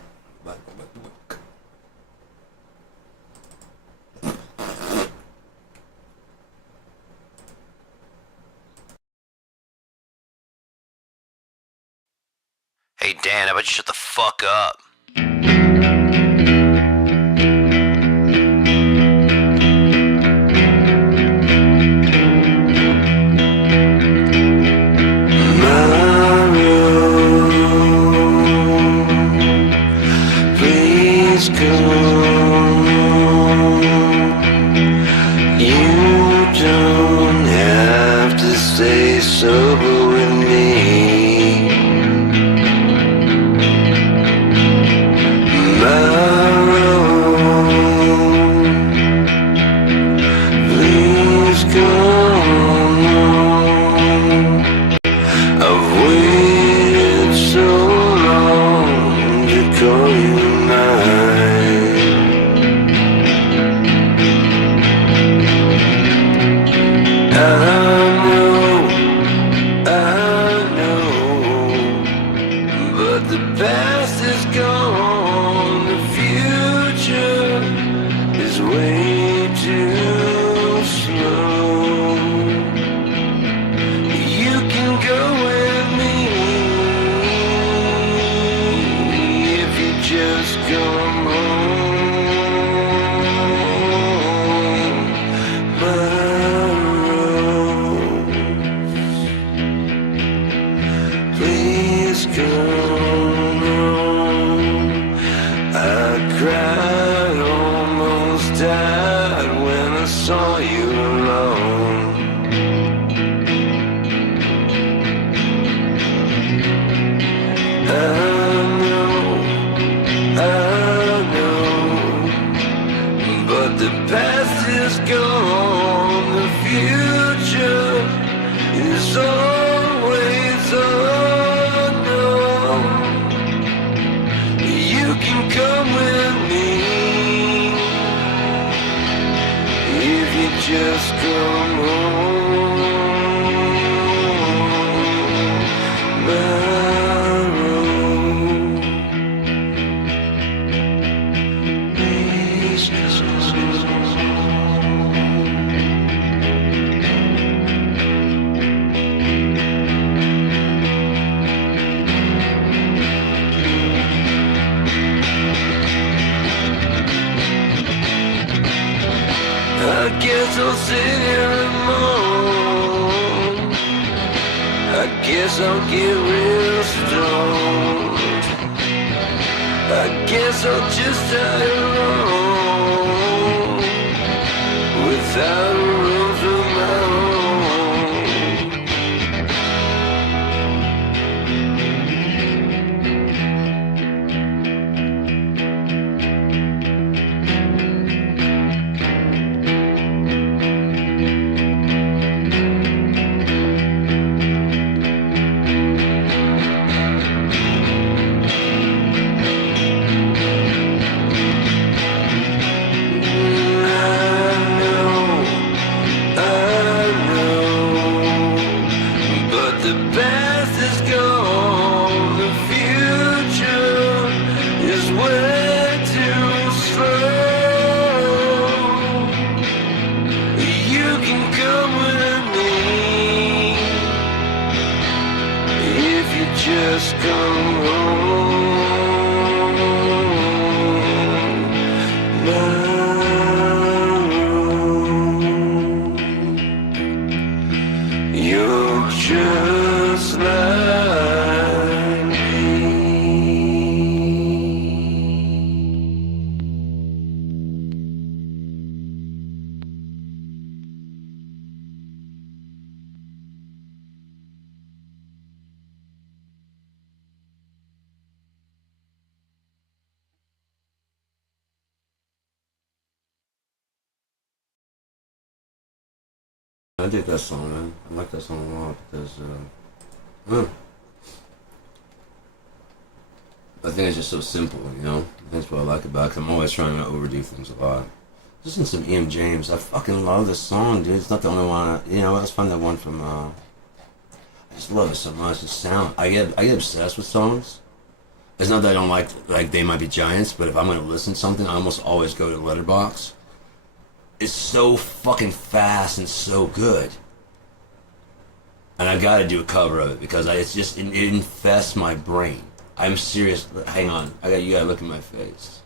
Hey Dan, how about you shut the fuck up? Please come. You don't have to stay sober with me. But the past is gone, the future is way too slow. You can go with me if you just come home. My rose, please come home. I cried, almost died when I saw you alone. I know, but the past is gone, the future is always unknown. You can come with me if you just come home. My road, please come I guess I'll sit here and moan. I guess I'll get real stoned. I guess I'll just die alone without a rose of my own. Just come home, my road. You're just like me. I dig that song, man. I like that song a lot because I think it's just so simple, you know? That's what I like about it. I'm always trying to overdo things a lot. Listen to some Ian James. I fucking love this song, dude. It's not the only one. You know, let's find that one from, I just love it so much. The sound. I get obsessed with songs. It's not that I don't like They Might Be Giants, but if I'm going to listen to something, I almost always go to Letterboxd. It's so fucking fast and so good. And I gotta do a cover of it because it infests my brain. I'm serious. Hang on. You gotta look at my face.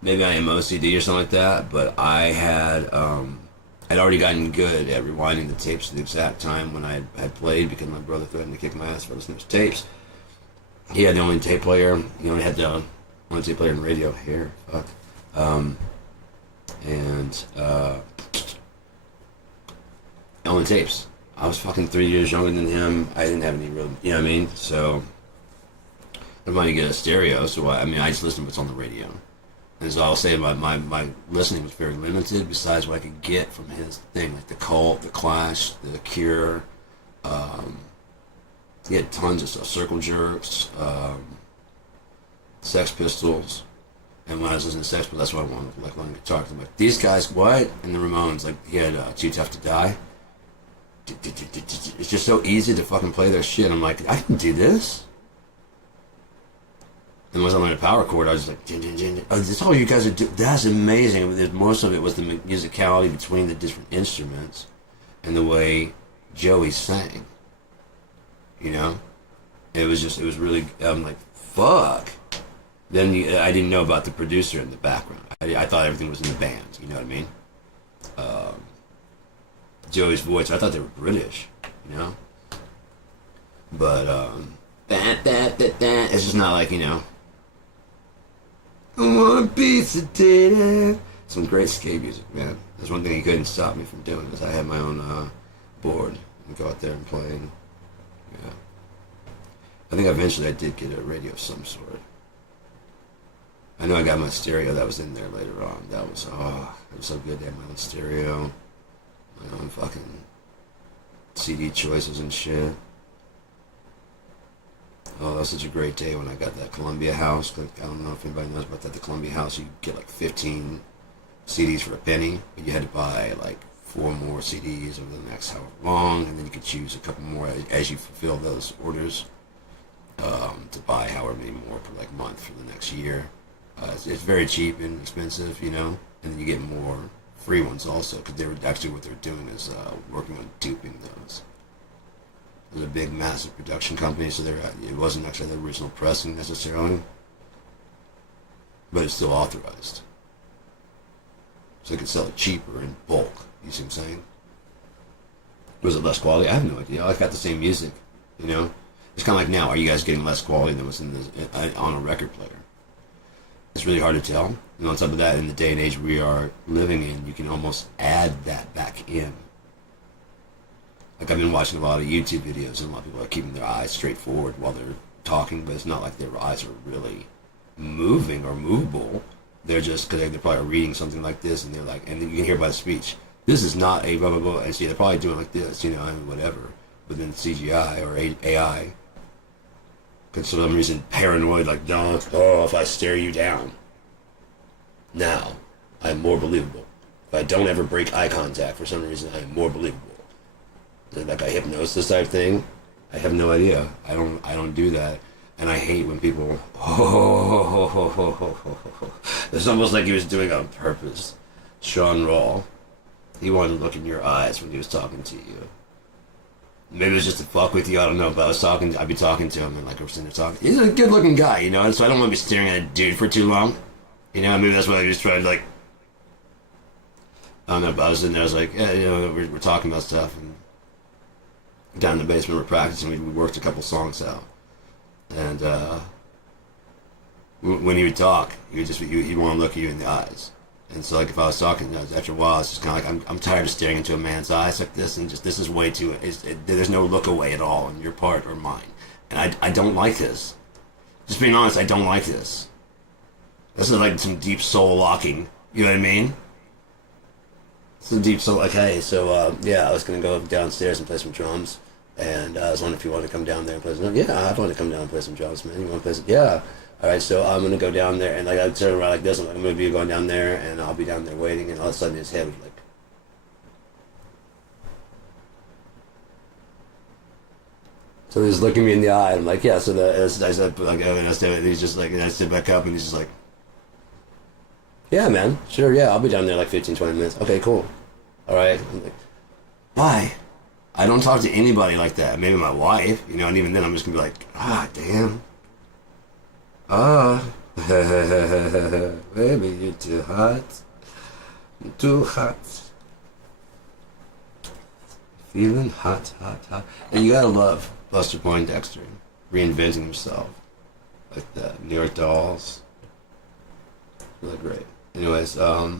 Maybe I am OCD or something like that, but I had, I'd already gotten good at rewinding the tapes at the exact time when I had played because my brother threatened to kick my ass for listening to tapes. He had the only tape player. He only had the only tape player in radio. Here, fuck. Only tapes. I was fucking 3 years younger than him. I didn't have any real, you know what I mean? So, I wanted to get a stereo, so I just listened to what's on the radio. And so I'll say my listening was very limited besides what I could get from his thing, like the Cult, the Clash, the Cure. He had tons of stuff, Circle Jerks, Sex Pistols. And when I was listening to Sex Pistols, that's what I wanted, like learning guitar. I'm like, these guys, what? And the Ramones, like he had Too Tough to Die. it's just so easy to fucking play their shit. I'm like, I can do this. And once I learned a power chord, I was like, oh, that's all you guys are doing. That's amazing. Most of it was the musicality between the different instruments and the way Joey sang. You know? It was really, I'm like, fuck. Then I didn't know about the producer in the background. I thought everything was in the band, you know what I mean? Joey's voice, I thought they were British, you know? But, it's just not like, you know, I want to be sedated. Some great skate music, man. That's one thing he couldn't stop me from doing, is I had my own board and go out there and play. And, yeah. I think eventually I did get a radio of some sort. I know I got my stereo that was in there later on. That was, it was so good to have my own stereo, my own fucking CD choices and shit. Oh, that was such a great day when I got that Columbia House. Like, I don't know if anybody knows about that. The Columbia House, you get like 15 CDs for a penny, but you had to buy like 4 more CDs over the next however long, and then you could choose a couple more as you fulfill those orders to buy however many more per like month for the next year. It's very cheap and expensive, you know, and then you get more free ones also, because they were actually what they're doing is working on duping those. It was a big, massive production company, so it wasn't actually the original pressing necessarily, but it's still authorized. So they could sell it cheaper in bulk, you see what I'm saying? Was it less quality? I have no idea. I got the same music, you know? It's kind of like now, are you guys getting less quality than what's on a record player? It's really hard to tell. And on top of that, in the day and age we are living in, you can almost add that back in. Like, I've been watching a lot of YouTube videos, and a lot of people are keeping their eyes straight forward while they're talking, but it's not like their eyes are really moving or movable. They're just, because they're probably reading something like this, and they're like, and then you can hear by the speech, this is not a blah, blah, blah, and see, they're probably doing like this, you know, I mean, whatever. But then CGI or AI, because for some reason, paranoid, like, don't, if I stare you down, now, I'm more believable. If I don't ever break eye contact, for some reason, I am more believable. Like a hypnosis type thing, I have no idea. I don't do that, and I hate when people. It's almost like he was doing it on purpose. Sean Rawl, he wanted to look in your eyes when he was talking to you. Maybe it was just to fuck with you. I don't know. But I'd be talking to him, and like I was sitting there talking. He's a good-looking guy, you know. So I don't want to be staring at a dude for too long. You know, maybe that's why I was trying to like. I don't know. But I was in there. I was like, yeah, you know, we're talking about stuff and. Down in the basement, we're practicing. We worked a couple songs out, and when he would talk, he'd want to look at you in the eyes. And so, like, if I was talking, after a while, it's just kind of like I'm tired of staring into a man's eyes like this, and just this is way too. There's no look away at all on your part or mine, and I don't like this. Just being honest, I don't like this. This is like some deep soul locking. You know what I mean? Some deep soul. Like, hey, so yeah, I was gonna go downstairs and play some drums. And I was wondering if you wanted to come down there and play some. Yeah, I'd want to come down and play some drums, man. You want to play some? Yeah. All right, so I'm gonna go down there, and like I turn around like this. I'm gonna be going down there, and I'll be down there waiting, and all of a sudden his head was like. So he's looking me in the eye. And I'm like, yeah. So I said, like, and he's just like, and I sit back up, and he's just like, yeah, man, sure, yeah, I'll be down there like 15, 20 minutes. Okay, cool. All right. I'm like, why? I don't talk to anybody like that. Maybe my wife, you know, and even then I'm just gonna be like, damn. Baby, you're too hot. You're too hot. Feeling hot, hot, hot. And you gotta love Buster Poindexter reinventing himself. Like the New York Dolls. Really great. Anyways, yeah.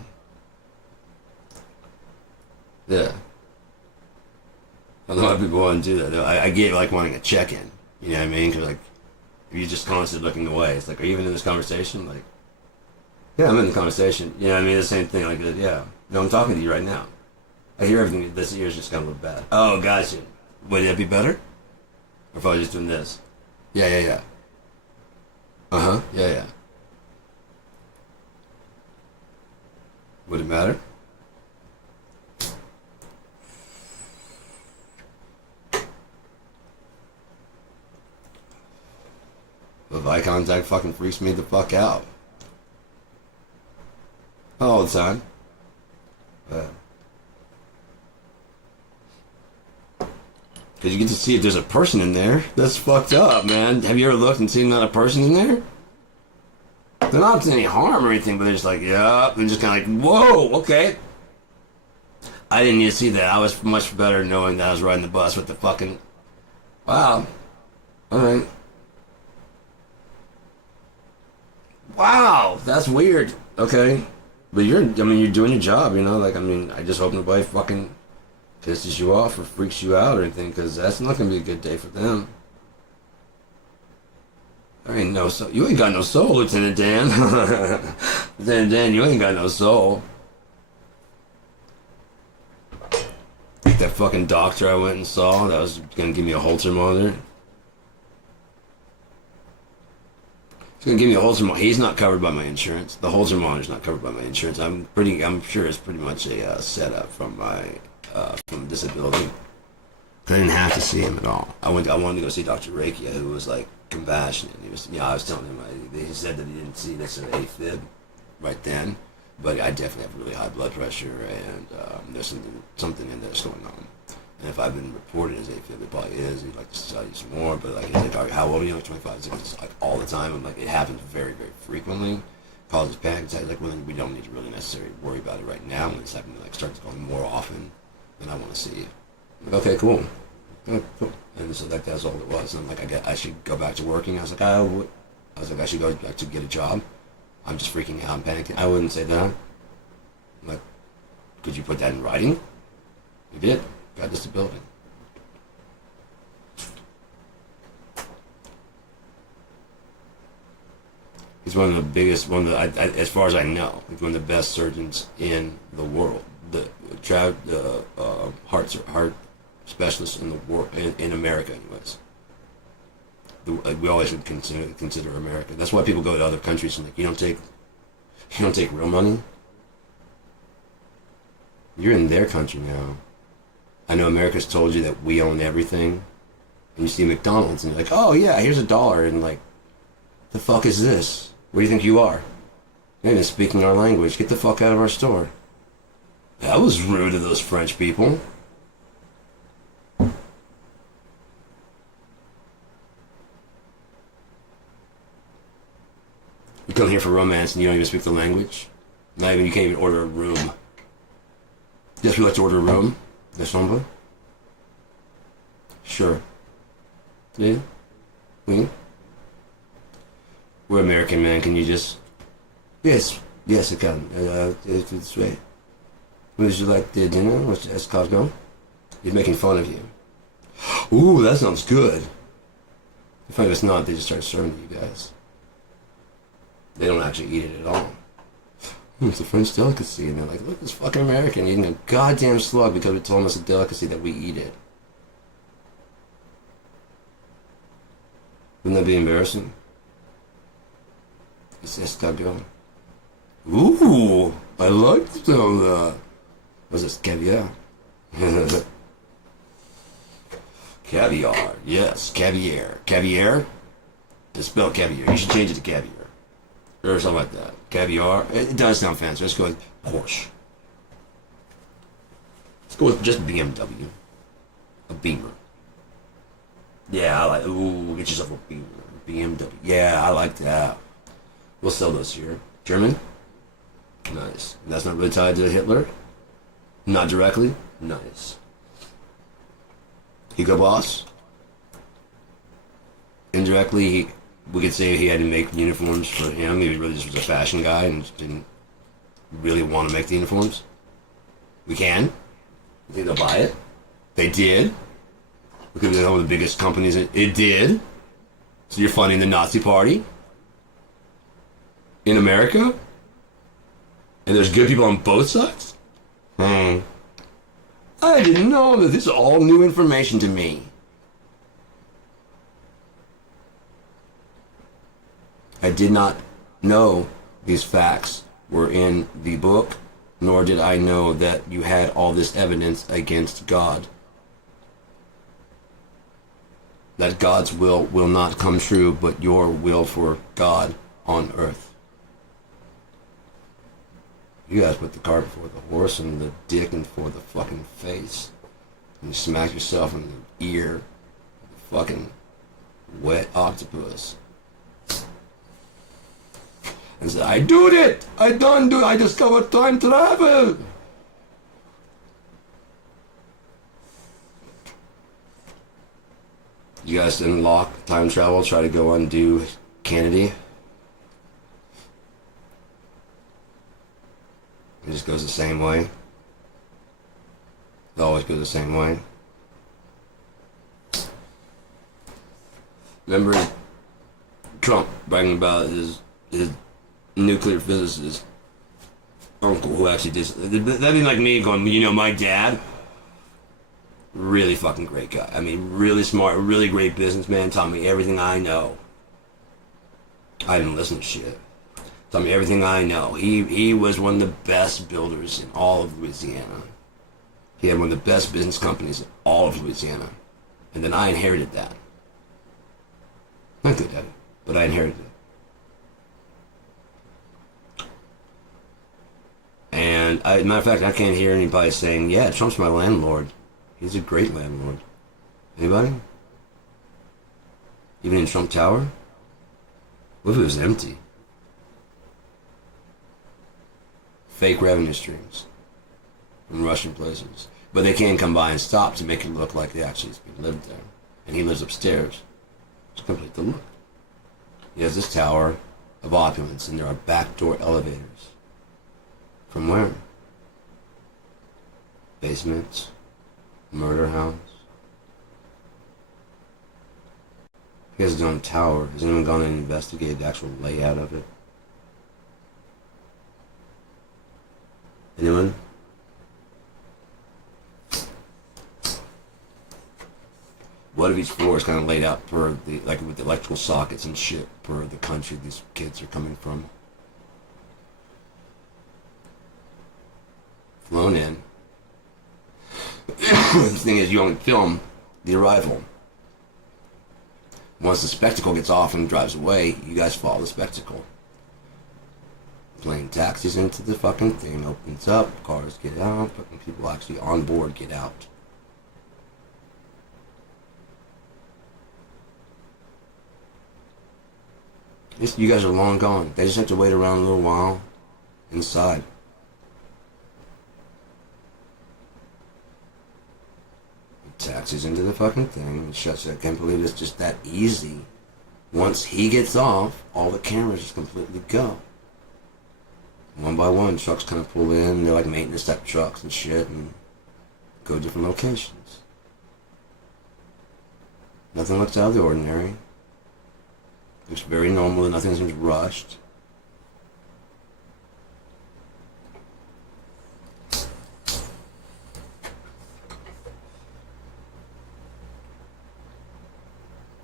I don't know why people want to do that. I get like wanting a check-in. You know what I mean? Because like, if you're just constantly looking away, it's like, are you even in this conversation? Like, yeah, I'm in the conversation. You know what I mean? The same thing. Like, yeah, no, I'm talking to you right now. I hear everything. This ear's just kind of look bad. Oh, gotcha. Would that be better? Or if I was just doing this? Yeah. Yeah. Would it matter? eye contact fucking freaks me the fuck out. All the time. Because you get to see if there's a person in there. That's fucked up, man. Have you ever looked and seen that a person in there? They're not to any harm or anything, but they're just like, yeah. They're just kind of like, whoa, okay. I didn't need to see that. I was much better knowing that I was riding the bus with the fucking... Wow. Alright. Wow, that's weird. Okay. But you're doing your job, you know? Like, I just hope nobody fucking pisses you off or freaks you out or anything, because that's not going to be a good day for them. There ain't no soul. You ain't got no soul, Lieutenant Dan. Lieutenant Dan, you ain't got no soul. That fucking doctor I went and saw that was going to give me a Holter monitor. He's going to give me a Holter monitor. He's not covered by my insurance. The Holter monitor's not covered by my insurance. I'm sure it's pretty much a setup from my from disability. I didn't have to see him at all. I wanted to go see Dr. Rakia, who was like compassionate. He was, I was telling him, he said that he didn't see necessarily AFib right then, but I definitely have really high blood pressure, and there's something in there that's going on. And if I've been reported as AFib, it probably is. He'd like to tell you some more, but like, he's like, how old are you? Like 25. It's like all the time. I'm like, it happens very, very frequently. Causes panic attacks. Like, well, we don't need to really necessarily worry about it right now. When it's happening, like starts going more often than I want to see. Like, okay, cool. Oh, cool. And so like that's all it was. And I'm like, I should go back to working. I was like, I should go back to get a job. I'm just freaking out and panicking. I wouldn't say that. I'm like, could you put that in writing? You did. Got disability. He's one of the biggest, as far as I know, he's one of the best surgeons in the world. The heart specialists in the world, in America, anyways. We always would consider America. That's why people go to other countries and like, you don't take real money. You're in their country now. I know America's told you that we own everything, and you see McDonald's and you're like, oh yeah, here's $1, and like, the fuck is this? What do you think you are? You're not even speaking our language. Get the fuck out of our store. That was rude of those French people. You come here for romance and you don't even speak the language. Not even, you can't even order a room. Yes, we like to order a room. The chambre? Sure. Yeah? Oui? We're American, man. Can you just... Yes, I can. It's right. Would you like the dinner? What's escargot? He's making fun of you. Ooh, that sounds good. If it's not, they just start serving to you guys. They don't actually eat it at all. It's a French delicacy, and they're like, look, this fucking American eating a goddamn slug because we told him it's a delicacy that we eat it. Wouldn't that be embarrassing? It's escargot. Ooh, I like some of that. What's this? Caviar? Caviar, yes, caviar. Caviar? It's spelled caviar. You should change it to caviar. Or something like that. Caviar. It does sound fancy. Let's go with Porsche. Let's go with just BMW. A Beamer. Yeah, I like... Ooh, get yourself a Beamer. BMW. Yeah, I like that. We'll sell those here. German? Nice. That's not really tied to Hitler? Not directly? Nice. Hugo Boss? Indirectly, we could say he had to make uniforms for him. He really just was a fashion guy and didn't really want to make the uniforms. We can. You think they'll buy it? They did. We could be one of the biggest companies. It did. So you're funding the Nazi Party? In America? And there's good people on both sides? I didn't know that. This is all new information to me. I did not know these facts were in the book, nor did I know that you had all this evidence against God. that God's will not come true, but your will for God on earth. You guys put the cart before the horse and the dick before the fucking face. And you smack yourself in the ear with a fucking wet octopus. And say, I do it! I done do it! I discovered time travel! You guys didn't lock time travel, try to go undo Kennedy? It just goes the same way. It always goes the same way. Remember Trump bragging about his nuclear physicist uncle who actually did. That'd be like me going, you know, my dad, really fucking great guy. I mean, really smart, really great businessman, taught me everything I know. I didn't listen to shit. Taught me everything I know. He was one of the best builders in all of Louisiana. He had one of the best business companies in all of Louisiana. And then I inherited that. Not good at it, but I inherited it. And, matter of fact, I can't hear anybody saying, yeah, Trump's my landlord. He's a great landlord. Anybody? Even in Trump Tower? What if it was empty? Fake revenue streams from Russian places. But they can't come by and stop to make it look like they actually lived there. And he lives upstairs. It's complete the look. He has this tower of opulence, and there are backdoor elevators. From where? Basements? Murder house? He has his own tower. Has anyone gone and investigated the actual layout of it? Anyone? What if each floor is kind of laid out per the, like with the electrical sockets and shit, per the country these kids are coming from? Flown in. The thing is, you only film the arrival. Once the spectacle gets off and drives away, you guys follow the spectacle. Plane taxis into the fucking thing, opens up, cars get out, fucking people actually on board get out. You guys are long gone. They just have to wait around a little while inside. Taxis into the fucking thing and shuts it. I can't believe it's just that easy. Once he gets off, all the cameras just completely go. One by one, trucks kind of pull in. They're like maintenance type trucks and shit, and go different locations. Nothing looks out of the ordinary. Looks very normal. Nothing seems rushed.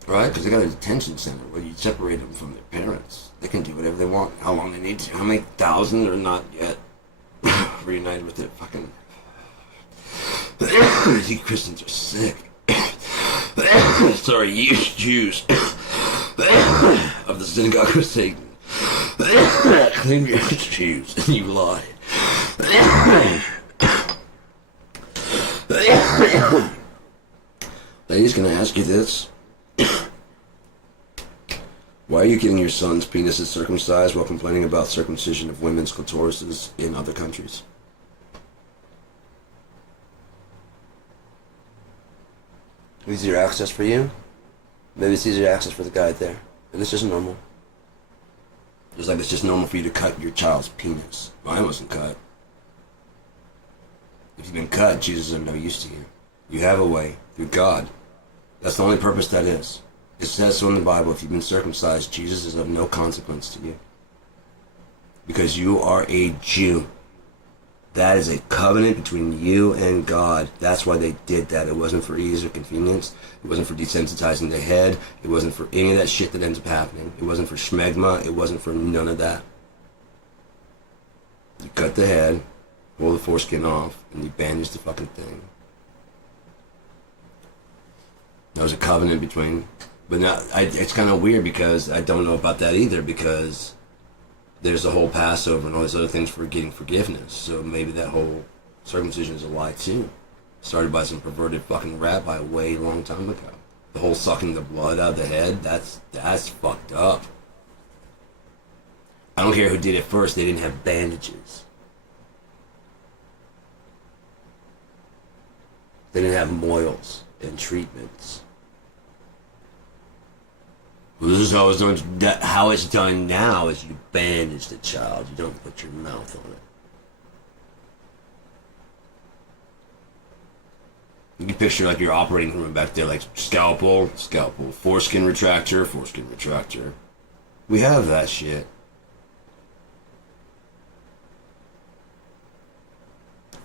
Right? Because they got a detention center where you separate them from their parents. They can do whatever they want, how long they need to. How many thousand are not yet reunited with their fucking... You Christians are sick. Sorry, you Jews of the synagogue of Satan. Claim you're Jews and you lie. Lady's gonna ask you this. Why are you getting your son's penises circumcised while complaining about circumcision of women's clitorises in other countries? Easier access for you? Maybe it's easier access for the guy there. And it's just normal. Just like it's just normal for you to cut your child's penis. Mine wasn't cut. If you've been cut, Jesus is of no use to you. You have a way through God. That's the only purpose that is. It says so in the Bible, if you've been circumcised, Jesus is of no consequence to you. Because you are a Jew. That is a covenant between you and God. That's why they did that. It wasn't for ease or convenience. It wasn't for desensitizing the head. It wasn't for any of that shit that ends up happening. It wasn't for schmegma. It wasn't for none of that. You cut the head, pull the foreskin off, and you bandage the fucking thing. There was a covenant between, but now it's kind of weird because I don't know about that either because there's the whole Passover and all these other things for getting forgiveness. So maybe that whole circumcision is a lie too, started by some perverted fucking rabbi way long time ago. The whole sucking the blood out of the head, that's fucked up. I don't care who did it first, they didn't have bandages. They didn't have moils and treatments. Well, this is how it's done. How it's done now is you bandage the child. You don't put your mouth on it. You can picture like your operating room back there, like scalpel, foreskin retractor. We have that shit.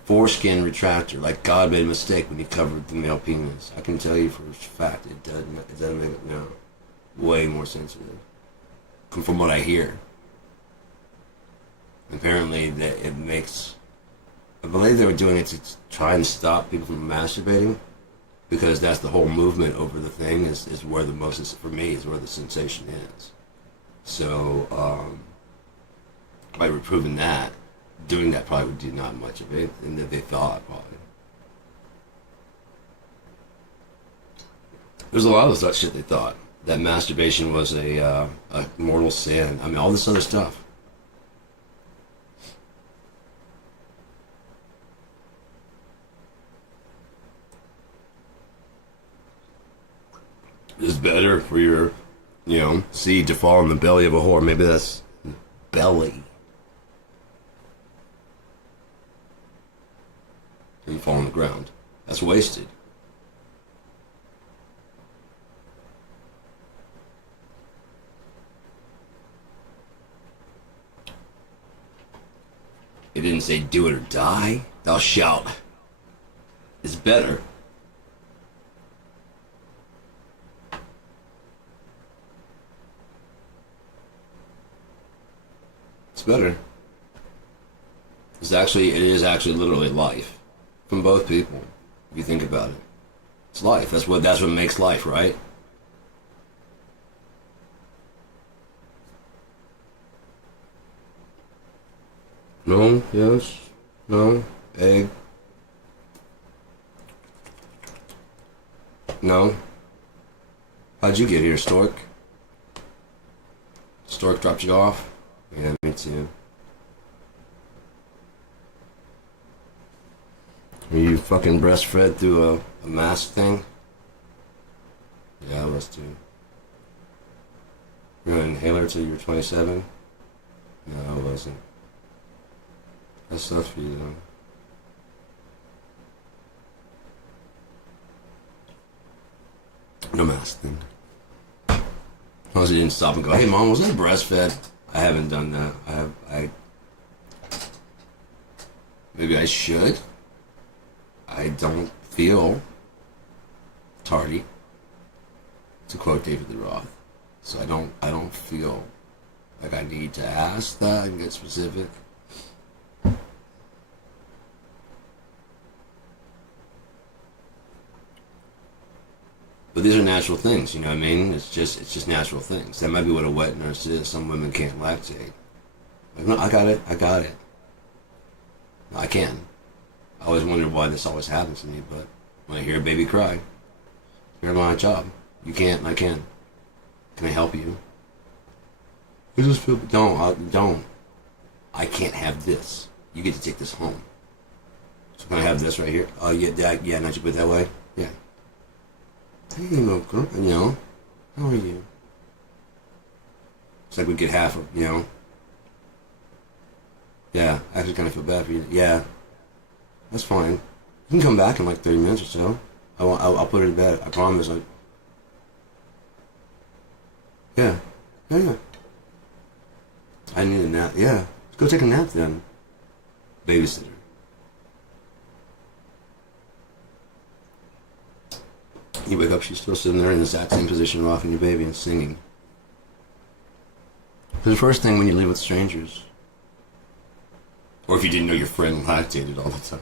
Foreskin retractor, like God made a mistake when he covered the male penis. I can tell you for a fact it doesn't make it now way more sensitive. From what I hear. Apparently that it makes, I believe they were doing it to try and stop people from masturbating, because that's the whole movement over the thing is where the most, for me, is where the sensation is. So by reproving that, doing that probably would do not much of it, and that they thought probably. There's a lot of that shit they thought. That masturbation was a mortal sin. I mean, all this other stuff. It's better for your, seed to fall in the belly of a whore. Maybe that's belly. And fall on the ground. That's wasted. It didn't say do it or die. Thou shalt. It's better. It's better. It is actually literally life. From both people, if you think about it. It's life. That's what makes life, right? No, yes, no, egg. No. How'd you get here, Stork? Stork dropped you off? Yeah, me too. Were you fucking breastfed through a mask thing? Yeah, I was too. You were an inhaler till you were 27? No, I wasn't. That sucks for you, though. No mask thing. As long as you didn't stop and go, hey mom, was I breastfed? I haven't done that. Maybe I should. I don't feel tardy, to quote David Lee Roth. So I don't feel like I need to ask that and get specific. But these are natural things, you know what I mean? It's just natural things. That might be what a wet nurse is. Some women can't lactate. Like, no, I got it. No, I can. I always wondered why this always happens to me, but when I hear a baby cry, you're my job. You can't, and I can. Can I help you? I just feel, don't. I can't have this. You get to take this home. So can I have this right here? Oh, yeah, not you put it that way? Yeah. Hey, little girl, how are you? It's like we get half of, Yeah, I actually kind of feel bad for you. Yeah. That's fine. You can come back in like 30 minutes or so. I'll put her to bed. I promise. Yeah. I need a nap. Yeah. Let's go take a nap then. Babysitter. You wake up, she's still sitting there in the exact same position, rocking your baby and singing. It's the first thing when you live with strangers. Or if you didn't know your friend lactated all the time.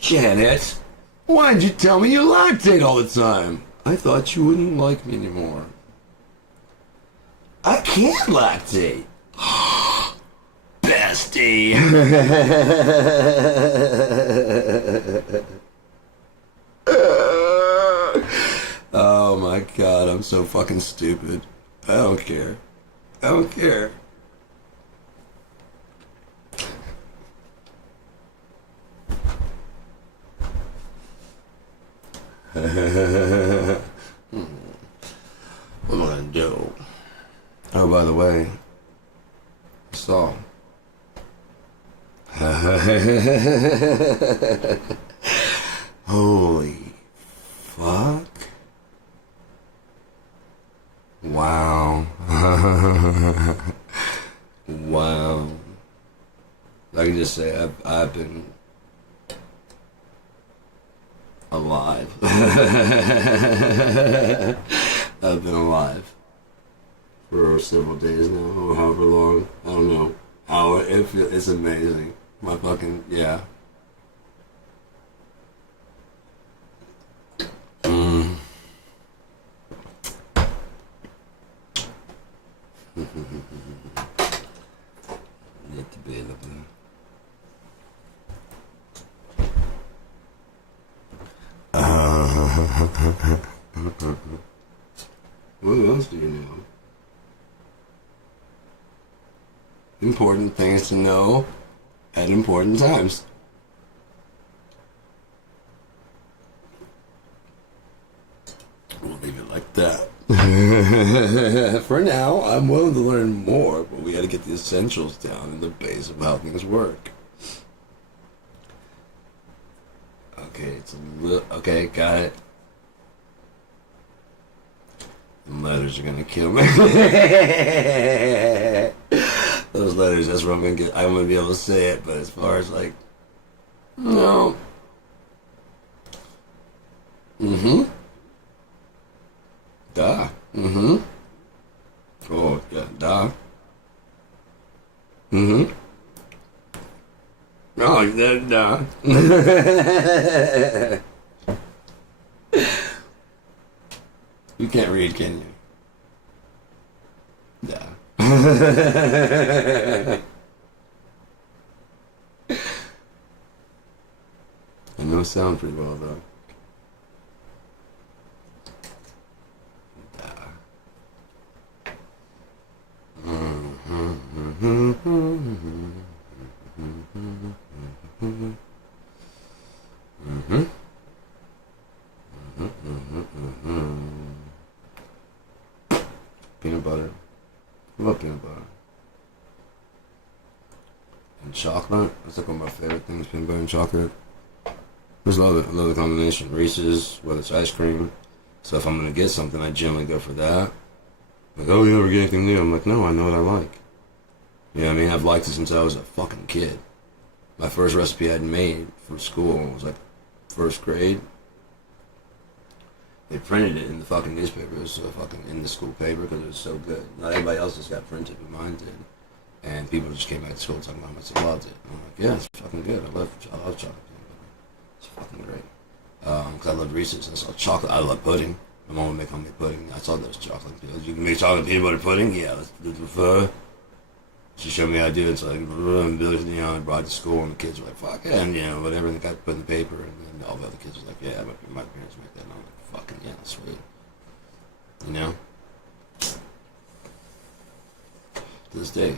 Janet, Why'd you tell me you lactate all the time? I thought you wouldn't like me anymore. I can't lactate. Bestie. Oh my god, I'm so fucking stupid. I don't care. I don't care. What am I gonna do? Oh, by the way, I saw. Holy fuck. Wow. Wow. I can just say I've been alive. I've been alive for several days now, or however long. I don't know. It's amazing. My fucking, yeah. Need to be able to. What else do you know? Important things to know at important times. We'll leave it like that. For now, I'm willing to learn more, but we gotta get the essentials down and the base of how things work. Okay, it's a little. Okay, got it. The letters are gonna kill me. Those letters, that's what I'm gonna get. I'm gonna be able to say it, but as far as like. No. Mm-hmm. Duh. Mm-hmm. Oh, yeah, duh. Mm-hmm. Oh, that duh. You can't read, can you? Duh. I know it sounds pretty well, though. Peanut butter. I love peanut butter. And chocolate. That's like one of my favorite things, peanut butter and chocolate. There's a lot of the combination. Reese's, whether it's ice cream. So if I'm going to get something, I generally go for that. Like, oh, you never get anything new. I'm like, no, I know what I like. You know what I mean? I've liked it since I was a fucking kid. My first recipe I'd made for school was like first grade. They printed it in the fucking newspaper. It was so fucking in the school paper because it was so good. Not everybody else just got printed, but mine did. And people just came back to school talking about how much they loved it. And I'm like, yeah, it's fucking good. I love chocolate peanut butter. It's fucking great. Because I love Reese's. I saw chocolate. I love pudding. My mom would make homemade pudding. I saw those chocolate pills. You can make chocolate peanut butter pudding? Yeah, let's do it. She showed me how to do it. So I brought it to school, and the kids were like, fuck yeah, and whatever. And they got put in the paper, and then all the other kids were like, yeah, my parents make that. And I'm like, fucking yeah, sweet. To this day,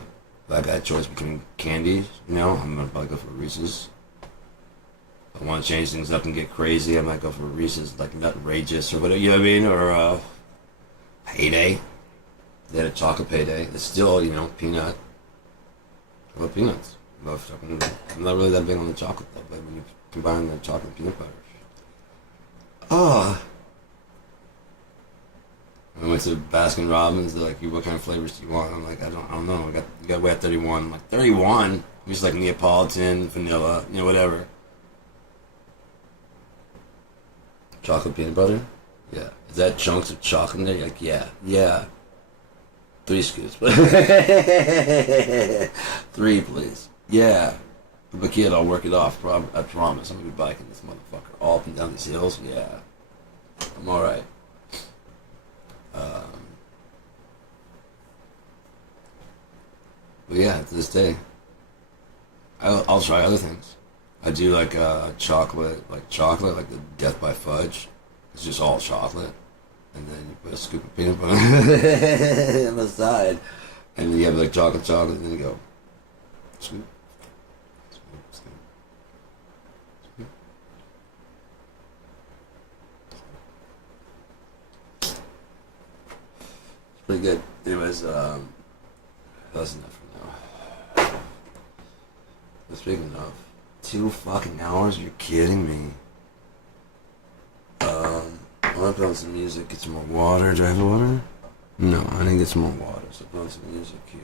if I got a choice between candies, I'm gonna probably go for Reese's. If I want to change things up and get crazy, I might go for Reese's, like Nutrageous or whatever, you know what I mean? Or Payday. They had a chocolate Payday. It's still, peanut. I love peanuts. I'm not really that big on the chocolate though, but when you combine the chocolate and peanut butter. I went to Baskin Robbins. They're like, "What kind of flavors do you want?" I'm like, "I don't know. You got to wait at 31." I'm like, 31? I'm just like Neapolitan, vanilla, whatever. Chocolate peanut butter? Yeah. Is that chunks of chocolate in there? You're like, yeah. 3 scoops. 3, please. Yeah. But kid, I'll work it off. I promise. I'm gonna be biking this motherfucker all up and down these hills. Yeah, I'm all right. But yeah, to this day, I'll try other things. I do like like the Death by Fudge. It's just all chocolate, and then you put a scoop of peanut butter on the side, and then you have like chocolate, and then you go scoop, scoop, scoop, scoop. It's pretty good. Anyways, that's enough for now. But speaking of 2 fucking hours, you're kidding me. I'm gonna put on some music, get some more water. Do I have water? No, I didn't get some more water, so put on some music here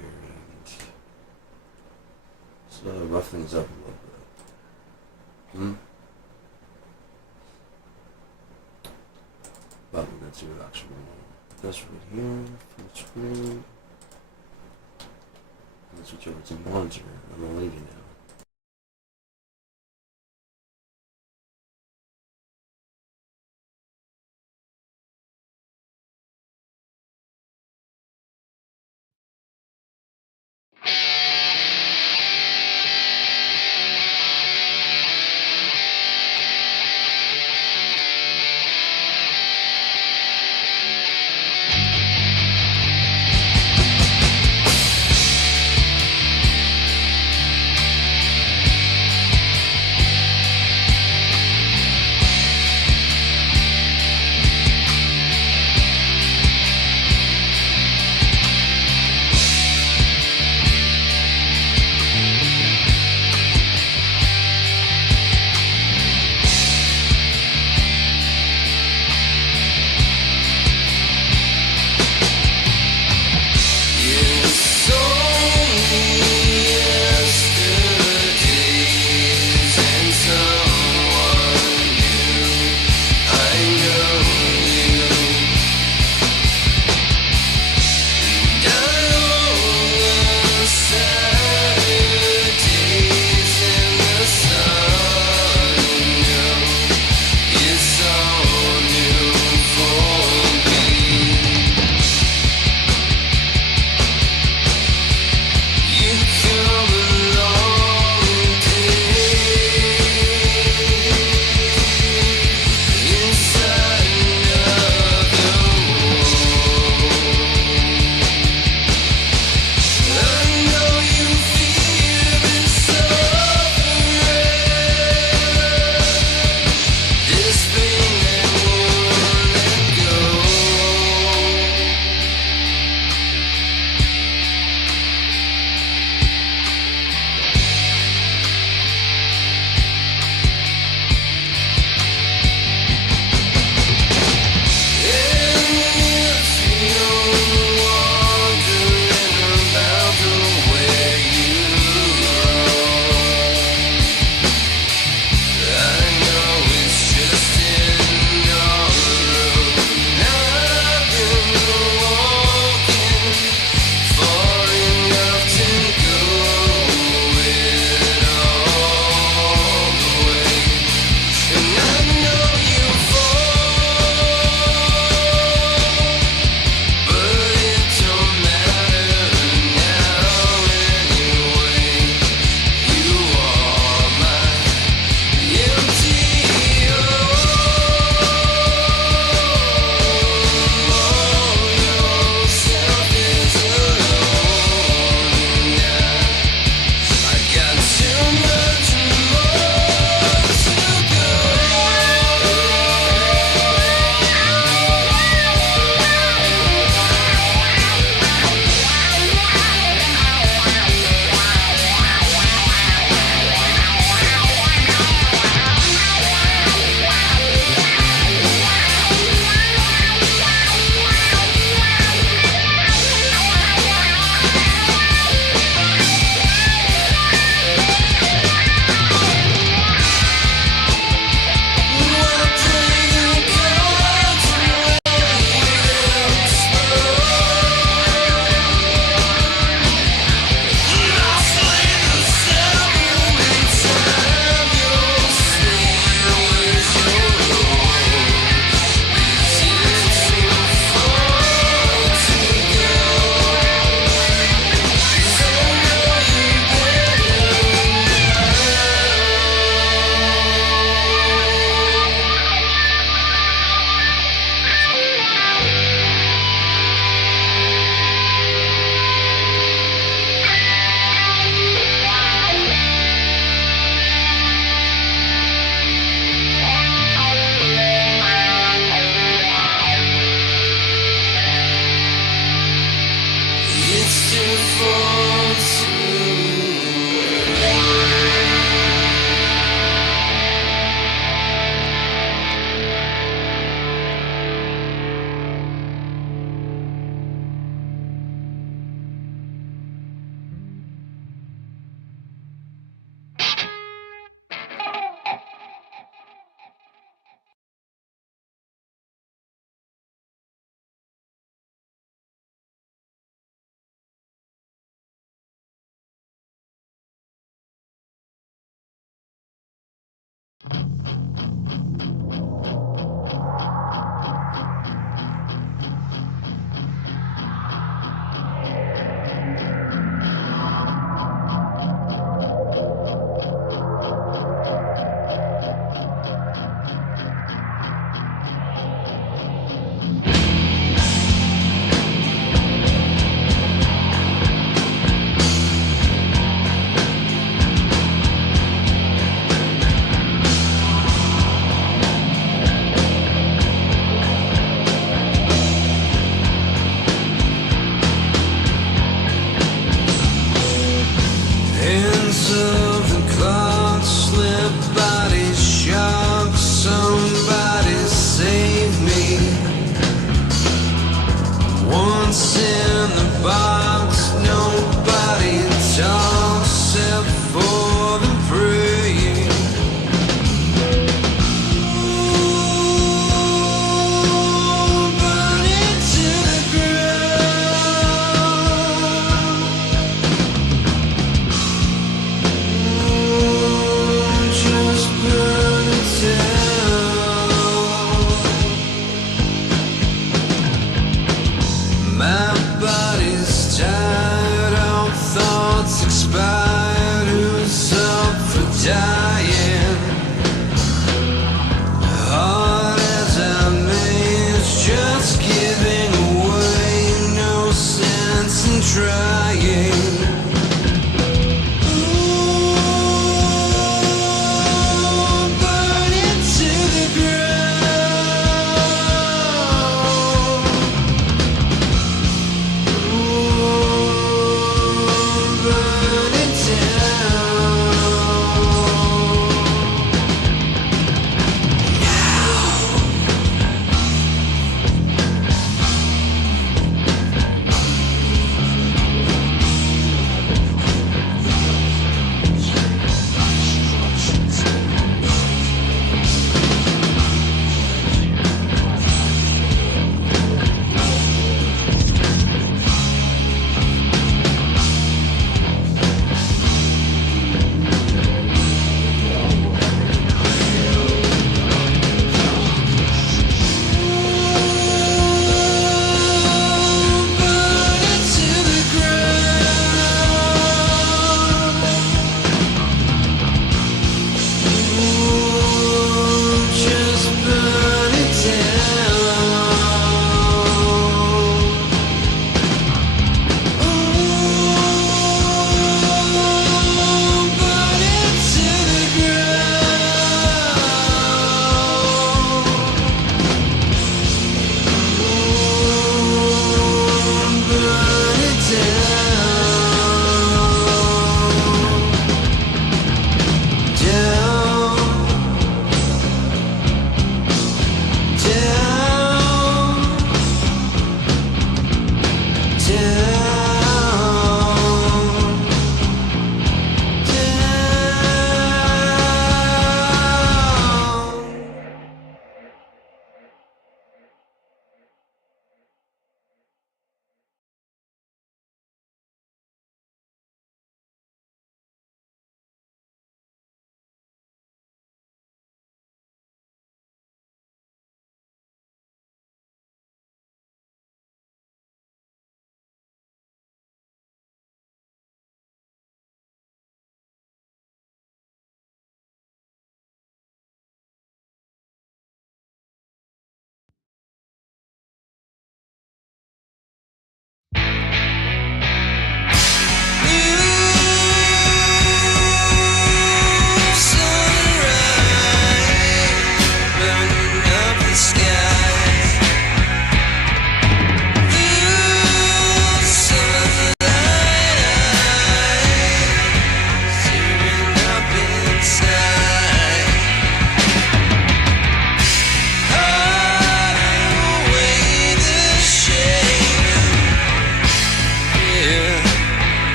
and rough things up a little bit. But we'll get to it actually. That's right here, full screen. Let's switch over to monitor. I'm gonna leave you now.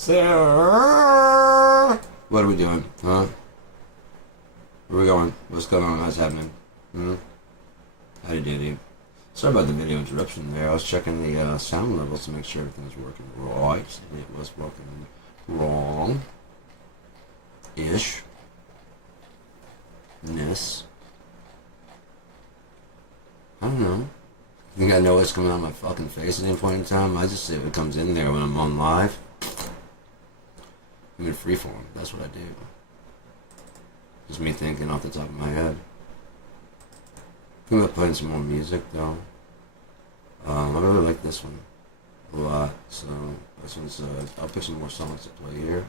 Sir. What are we doing? Huh? Where are we going? What's going on? What's happening? How do you do, dude? Sorry about the video interruption there. I was checking the sound levels to make sure everything was working right. It was working wrong-ish. Ness. I don't know. I think I know what's coming out of my fucking face at any point in time. I just see if it comes in there when I'm on live. I'm in freeform. That's what I do. Just me thinking off the top of my head. I'm playing some more music though. I really like this one a lot. So this one's. I'll pick some more songs to play here.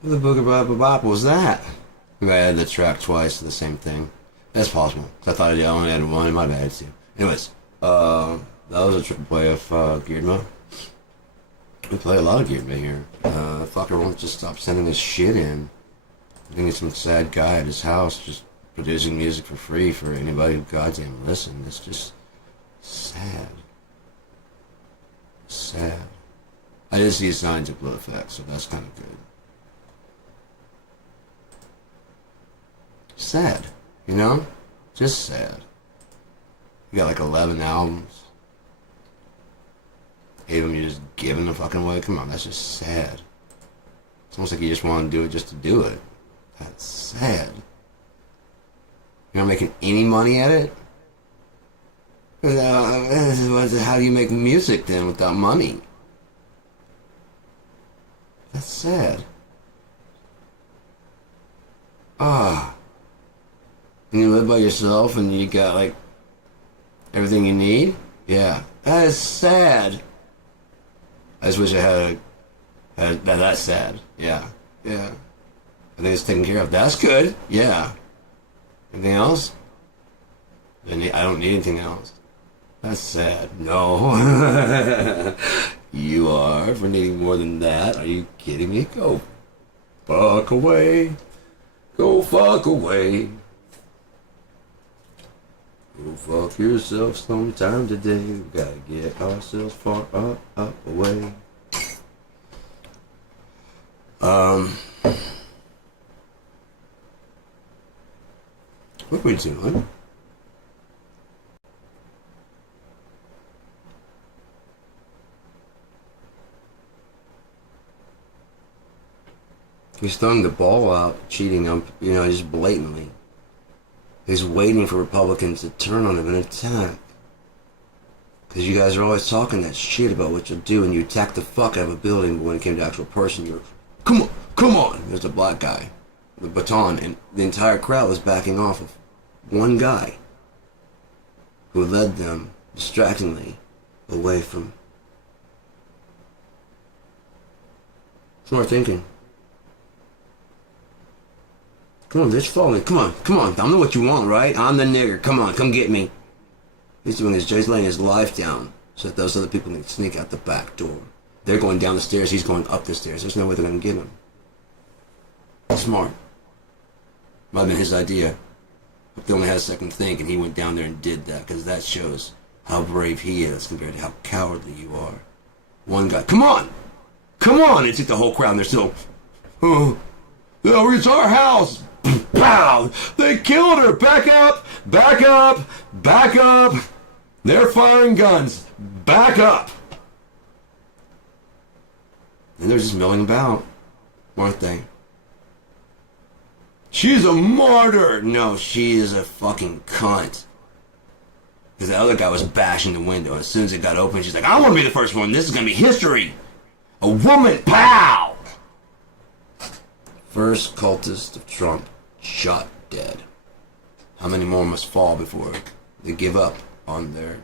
What the booger bop bop was that? Maybe I had the track twice to the same thing. That's possible. 'Cause I thought I only had one. It might have had two. Anyways, that was a triple play of Geardma. We play a lot of Geardma here. Fucker won't just stop sending this shit in. I think he's some sad guy at his house just producing music for free for anybody who goddamn listen. It's just sad. Sad. I did see signs of blood effects, so that's kind of good. Sad, you know? Just sad. You got like 11 albums. 8 of them you're just giving the fucking away. Come on, that's just sad. It's almost like you just want to do it just to do it. That's sad. You're not making any money at it? How do you make music then without money? That's sad. Ah. And you live by yourself and you got like everything you need? Yeah. That is sad. I just wish I had that's sad. Yeah. Yeah. I think it's taken care of. That's good. Yeah. Anything else? I don't need anything else. That's sad. No. You are for needing more than that. Are you kidding me? Go fuck away. Go fuck away. Go fuck yourself sometime today. We gotta get ourselves far up away. What are we doing? He's throwing the ball out, cheating on, just blatantly. He's waiting for Republicans to turn on him and attack. Because you guys are always talking that shit about what you'll do, and you attack the fuck out of a building, but when it came to actual person, you were, come on! There's a black guy with a baton, and the entire crowd was backing off of one guy who led them distractingly away from smart thinking. Come on, bitch, follow me. Come on. I know what you want, right? I'm the nigger. Come on, come get me. He's doing his, Jay's laying his life down so that those other people can sneak out the back door. They're going down the stairs, he's going up the stairs. There's no way they're going to get him. Smart. Might have been his idea. But they only had a second think, and he went down there and did that, because that shows how brave he is compared to how cowardly you are. One guy, come on! It took the whole crowd, and they're still, oh, it's our house! Pow! They killed her! Back up! They're firing guns! Back up! And they're just milling about, weren't they? She's a martyr! No, she is a fucking cunt. Because the other guy was bashing the window. As soon as it got open, she's like, I want to be the first one. This is going to be history. A woman, pow! First cultist of Trump shot dead. How many more must fall before they give up on their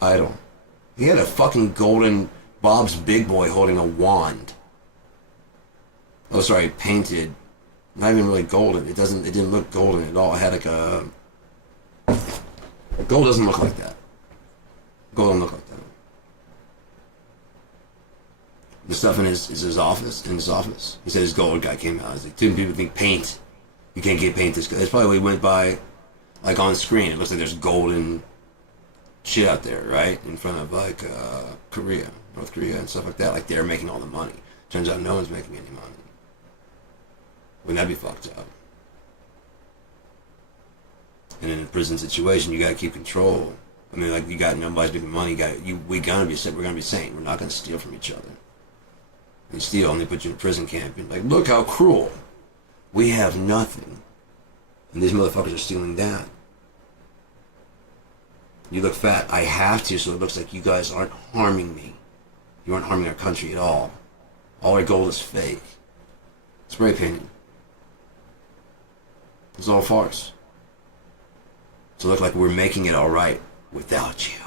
idol? He had a fucking golden Bob's Big Boy holding a wand. Oh, sorry, painted. Not even really golden. It didn't look golden at all. It had like a... Gold doesn't look like that. Gold doesn't look like that. The stuff in his office. He said his gold guy came out. He's like, two people think paint. You can't get paint this good. That's probably what he went by, like on screen. It looks like there's golden shit out there, right? In front of like North Korea and stuff like that. Like they're making all the money. Turns out no one's making any money. Wouldn't that be fucked up? And in a prison situation, you gotta keep control. I mean, like, you got nobody's making money. We're gonna be sane. We're not gonna steal from each other. And steal, and they put you in a prison camp. And like, look how cruel. We have nothing, and these motherfuckers are stealing that. You look fat. I have to, so it looks like you guys aren't harming me. You aren't harming our country at all. All our gold is fake. Spray painting. It's all farce. So it look like we're making it all right without you.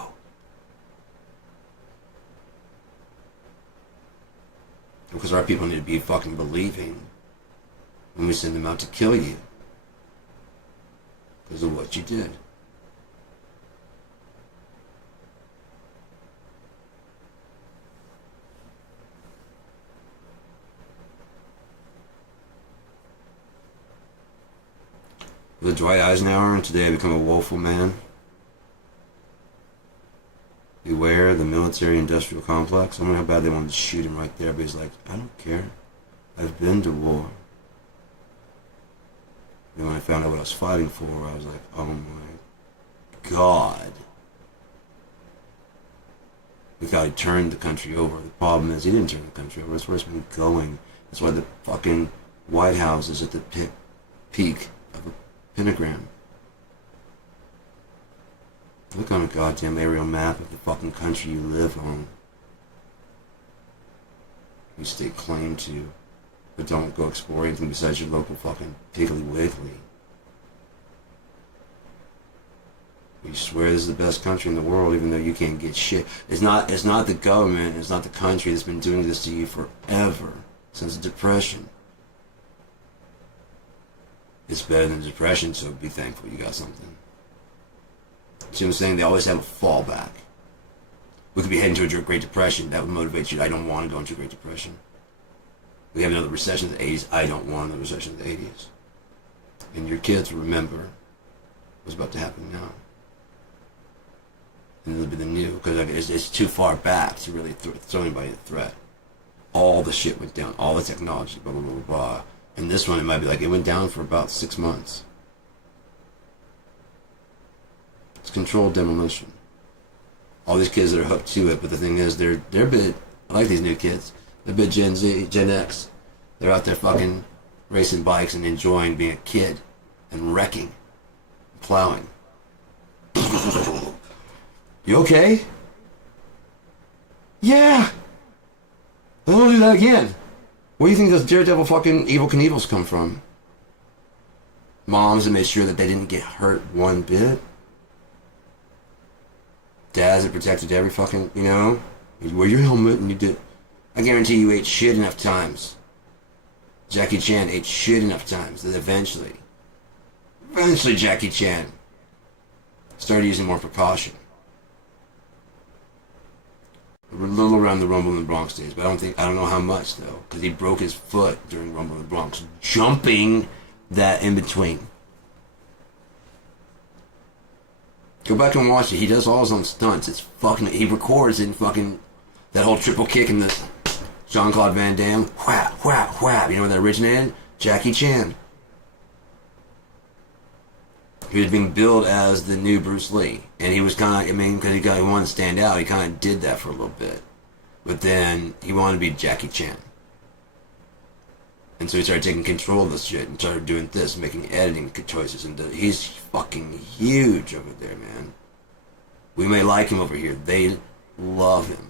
Because our people need to be fucking believing when we send them out to kill you. Because of what you did. With Dwight Eisenhower, and today I become a woeful man. Beware the military-industrial complex. I wonder how bad they wanted to shoot him right there, but he's like, I don't care. I've been to war. And when I found out what I was fighting for, I was like, oh my God. The guy turned the country over. The problem is he didn't turn the country over. That's where it's been going. That's why the fucking White House is at the peak of a pentagram. Look on a goddamn aerial map of the fucking country you live on. You stake claim to, but don't go explore anything besides your local fucking Piggly Wiggly. You swear this is the best country in the world, even though you can't get shit. It's not the government, it's not the country that's been doing this to you forever, since the Depression. It's better than the Depression, so be thankful you got something. See what I'm saying? They always have a fallback. We could be heading to a Great Depression. That would motivate you. I don't want to go into a Great Depression. We have another recession in the 80s. I don't want another recession in the 80s. And your kids will remember what's about to happen now. And it'll be the new, because it's too far back to really throw anybody a threat. All the shit went down. All the technology, blah, blah, blah, blah. And this one, it might be like, it went down for about 6 months. It's controlled demolition. All these kids that are hooked to it, but the thing is, they're a bit, I like these new kids. They're a bit Gen Z, Gen X. They're out there fucking racing bikes and enjoying being a kid and wrecking, plowing. You okay? Yeah. Then we'll do that again. Where do you think those daredevil fucking Evil Knievel's come from? Moms that made sure that they didn't get hurt one bit. Dads that protected every fucking, you know? You wear your helmet and you did. I guarantee you ate shit enough times. Jackie Chan ate shit enough times that eventually Jackie Chan started using more precaution. A little around the Rumble in the Bronx days, but I don't know how much though, because he broke his foot during Rumble in the Bronx, jumping that in between. Go back and watch it. He does all his own stunts. It's fucking. He records in fucking that whole triple kick in the Jean-Claude Van Damme. Whap, whap, whap. You know where that originated? Jackie Chan. He was being billed as the new Bruce Lee, and he was kind of. I mean, because he wanted to stand out, he kind of did that for a little bit, but then he wanted to be Jackie Chan. And so he started taking control of this shit and started doing this, making editing choices. And he's fucking huge over there, man. We may like him over here. They love him.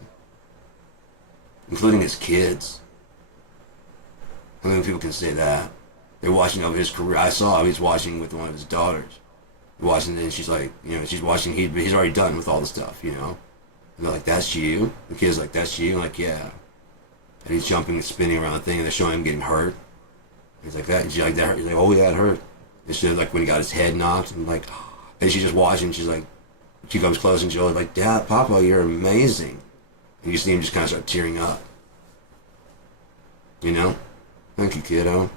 Including his kids. How many people can say that? They're watching over his career. I saw him. He's watching with one of his daughters. Watching, and she's like, you know, she's watching. He's already done with all the stuff, you know. And they're like, that's you? The kid's like, that's you? I'm like, yeah. And he's jumping and spinning around the thing, and they're showing him getting hurt. He's like, that? She's like, that hurt? He's like, oh yeah, it hurt. And she's like, when he got his head knocked, and like, and she's just watching. She's like, she comes close, and she's like, Dad, Papa, you're amazing. And you see him just kind of start tearing up. You know? Thank you, kiddo.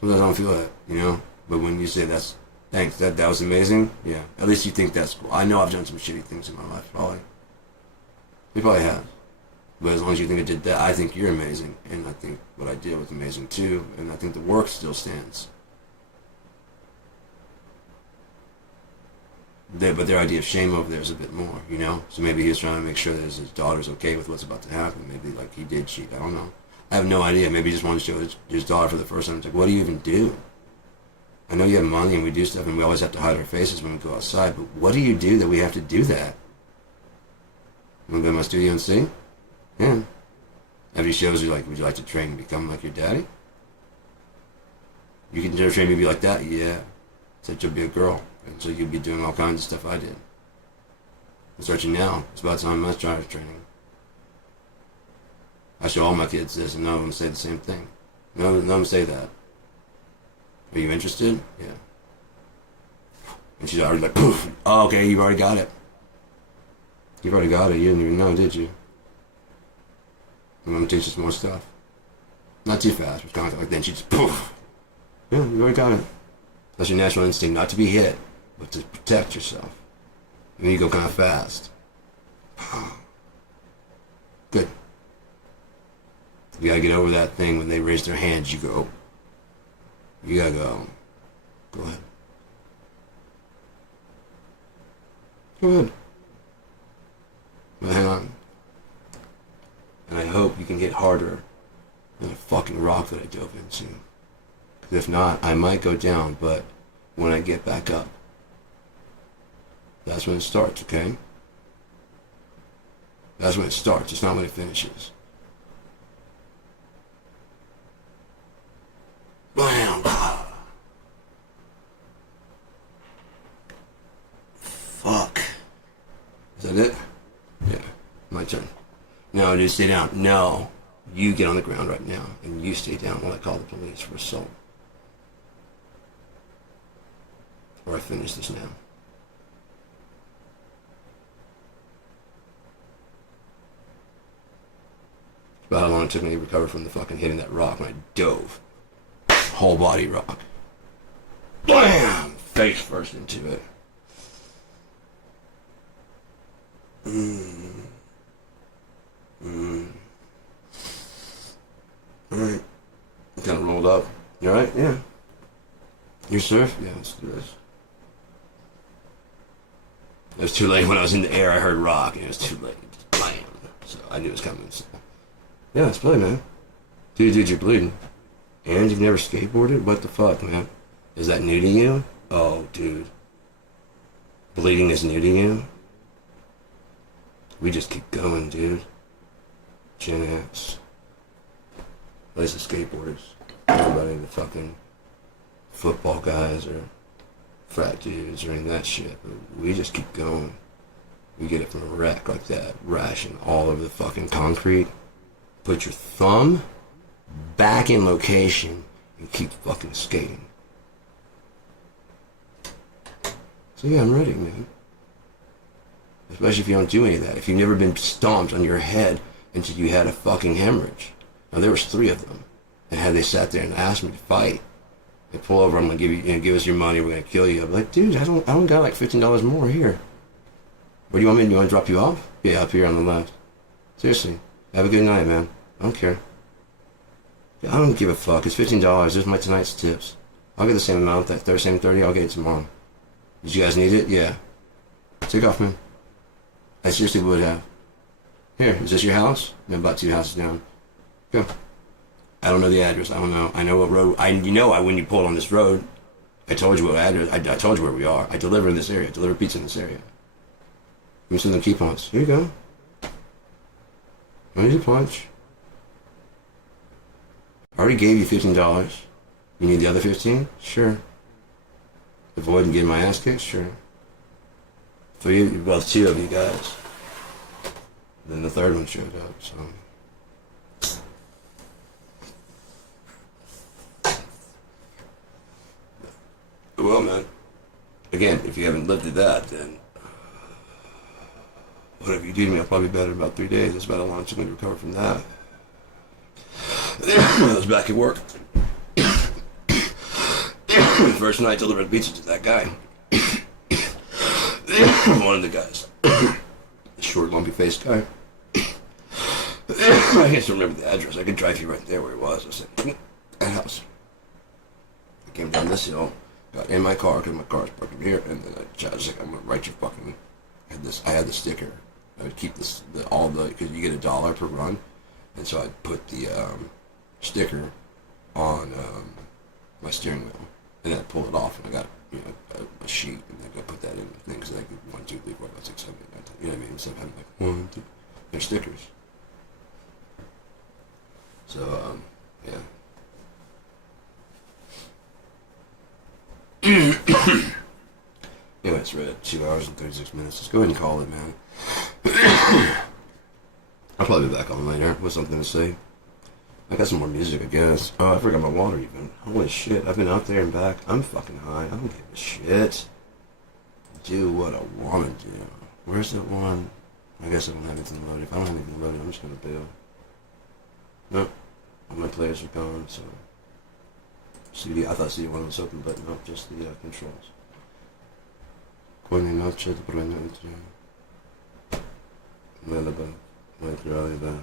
Sometimes I don't feel that, you know? But when you say that's, thanks, that was amazing, yeah. At least you think that's cool. I know I've done some shitty things in my life, probably. You probably have. But as long as you think I did that, I think you're amazing. And I think what I did was amazing too. And I think the work still stands. But their idea of shame over there is a bit more, you know? So maybe he was trying to make sure that his daughter's okay with what's about to happen. Maybe like he did cheat. I don't know. I have no idea. Maybe he just wanted to show his daughter for the first time. It's like, what do you even do? I know you have money and we do stuff and we always have to hide our faces when we go outside. But what do you do that we have to do that? Want to go to my studio and sing? Yeah. Every shows you like, would you like to train and become like your daddy? You can train me to be like that? Yeah. Said you'll be a girl. And so you'll be doing all kinds of stuff I did. I'm searching now. It's about time I started training. I show all my kids this, and none of them say the same thing. None of them say that. Are you interested? Yeah. And she's already like, poof. Oh, okay, you've already got it. You've already got it. You didn't even know, did you? I'm gonna teach you some more stuff. Not too fast, but kind of like then she just poof. Yeah, you already got it. That's your natural instinct, not to be hit, but to protect yourself. And then you go kind of fast. Good. You gotta get over that thing when they raise their hands. You go. You gotta go. Go ahead. Go ahead. But hang on. And I hope you can get harder than a fucking rock that I dove into. Because if not, I might go down, but when I get back up, that's when it starts, okay? That's when it starts. It's not when it finishes. Bam! Fuck. Is that it? Yeah. My turn. No, just stay down. No. You get on the ground right now, and you stay down while I call the police for assault. Or I finish this now. About how long it took me to recover from the fucking hitting that rock when I dove. Whole body rock. Blam! Face first into it. Alright. Kind of rolled up. You alright? Yeah. You surf? Yeah, let's do this. It was too late. When I was in the air, I heard rock, and it was too late. Just blam. So I knew it was coming. So. Yeah, it's bleeding, man. Dude, you're bleeding. And you've never skateboarded? What the fuck, man? Is that new to you? Oh, dude. Bleeding is new to you? We just keep going, dude. Gen X. At least the skateboarders. Nobody the fucking football guys or frat dudes or any of that shit. We just keep going. We get it from a wreck like that, rashing all over the fucking concrete. Put your thumb back in location and keep fucking skating. So yeah, I'm ready, man. Especially if you don't do any of that. If you've never been stomped on your head until you had a fucking hemorrhage. Now there was 3 of them. And had they sat there and asked me to fight, they pull over, I'm gonna give you, give us your money, we're gonna kill you. I'm like, dude, I don't got like $15 more here. What do you want me to do? You want to drop you off? Yeah, up here on the left. Seriously. Have a good night, man. I don't care. I don't give a fuck. It's $15. There's my tonight's tips. I'll get the same amount, that same 30. I'll get it tomorrow. Did you guys need it? Yeah. Take off, man. I seriously would have. Here, is this your house? I'm about 2 houses down. Go. I don't know the address. I don't know. I know what road. When you pulled on this road, I told you what address. I told you where we are. I deliver in this area. I deliver pizza in this area. Give me some of the coupons. Here you go. Where's your punch? I already gave you $15. You need the other 15? Sure. Avoiding getting my ass kicked? Sure. 2 of you guys. Then the third one showed up, so. Well, man. Again, if you haven't lived through that, then whatever you do to me, I'll probably be better in about 3 days. That's about how long it's going to recover from that. I was back at work. First night, delivered pizza to that guy. One of the guys. The short, lumpy-faced guy. I can't still remember the address. I could drive you right there where he was. I said, that house. I came down this hill, got in my car, because my car's parked up here, and then I was like, I'm going to write your fucking... I had the sticker. I would keep this, because you get $1 per run. And so I'd put the sticker on my steering wheel. And then I pull it off, and I got a sheet, and then I put that in the thing, because I could 1, 2, 3, 4, 5, 6, 7, 8, 9, 10. You know what I mean? Instead of having like 1, 2, they're stickers. So, yeah. Anyway, it's right at 2 hours and 36 minutes. Let's go ahead and call it, man. I'll probably be back on later with something to say. I got some more music, I guess. Oh, I forgot my water even. Holy shit, I've been out there and back. I'm fucking high. I don't give a shit. Do what I want to do. Where's that one? I guess I don't have anything loaded. If I don't have anything loaded, I'm just gonna bail. Nope. All my players are gone, so... I thought CD1 was open, but no, just the controls. Buenas noches, buenas noches. Buenas noches.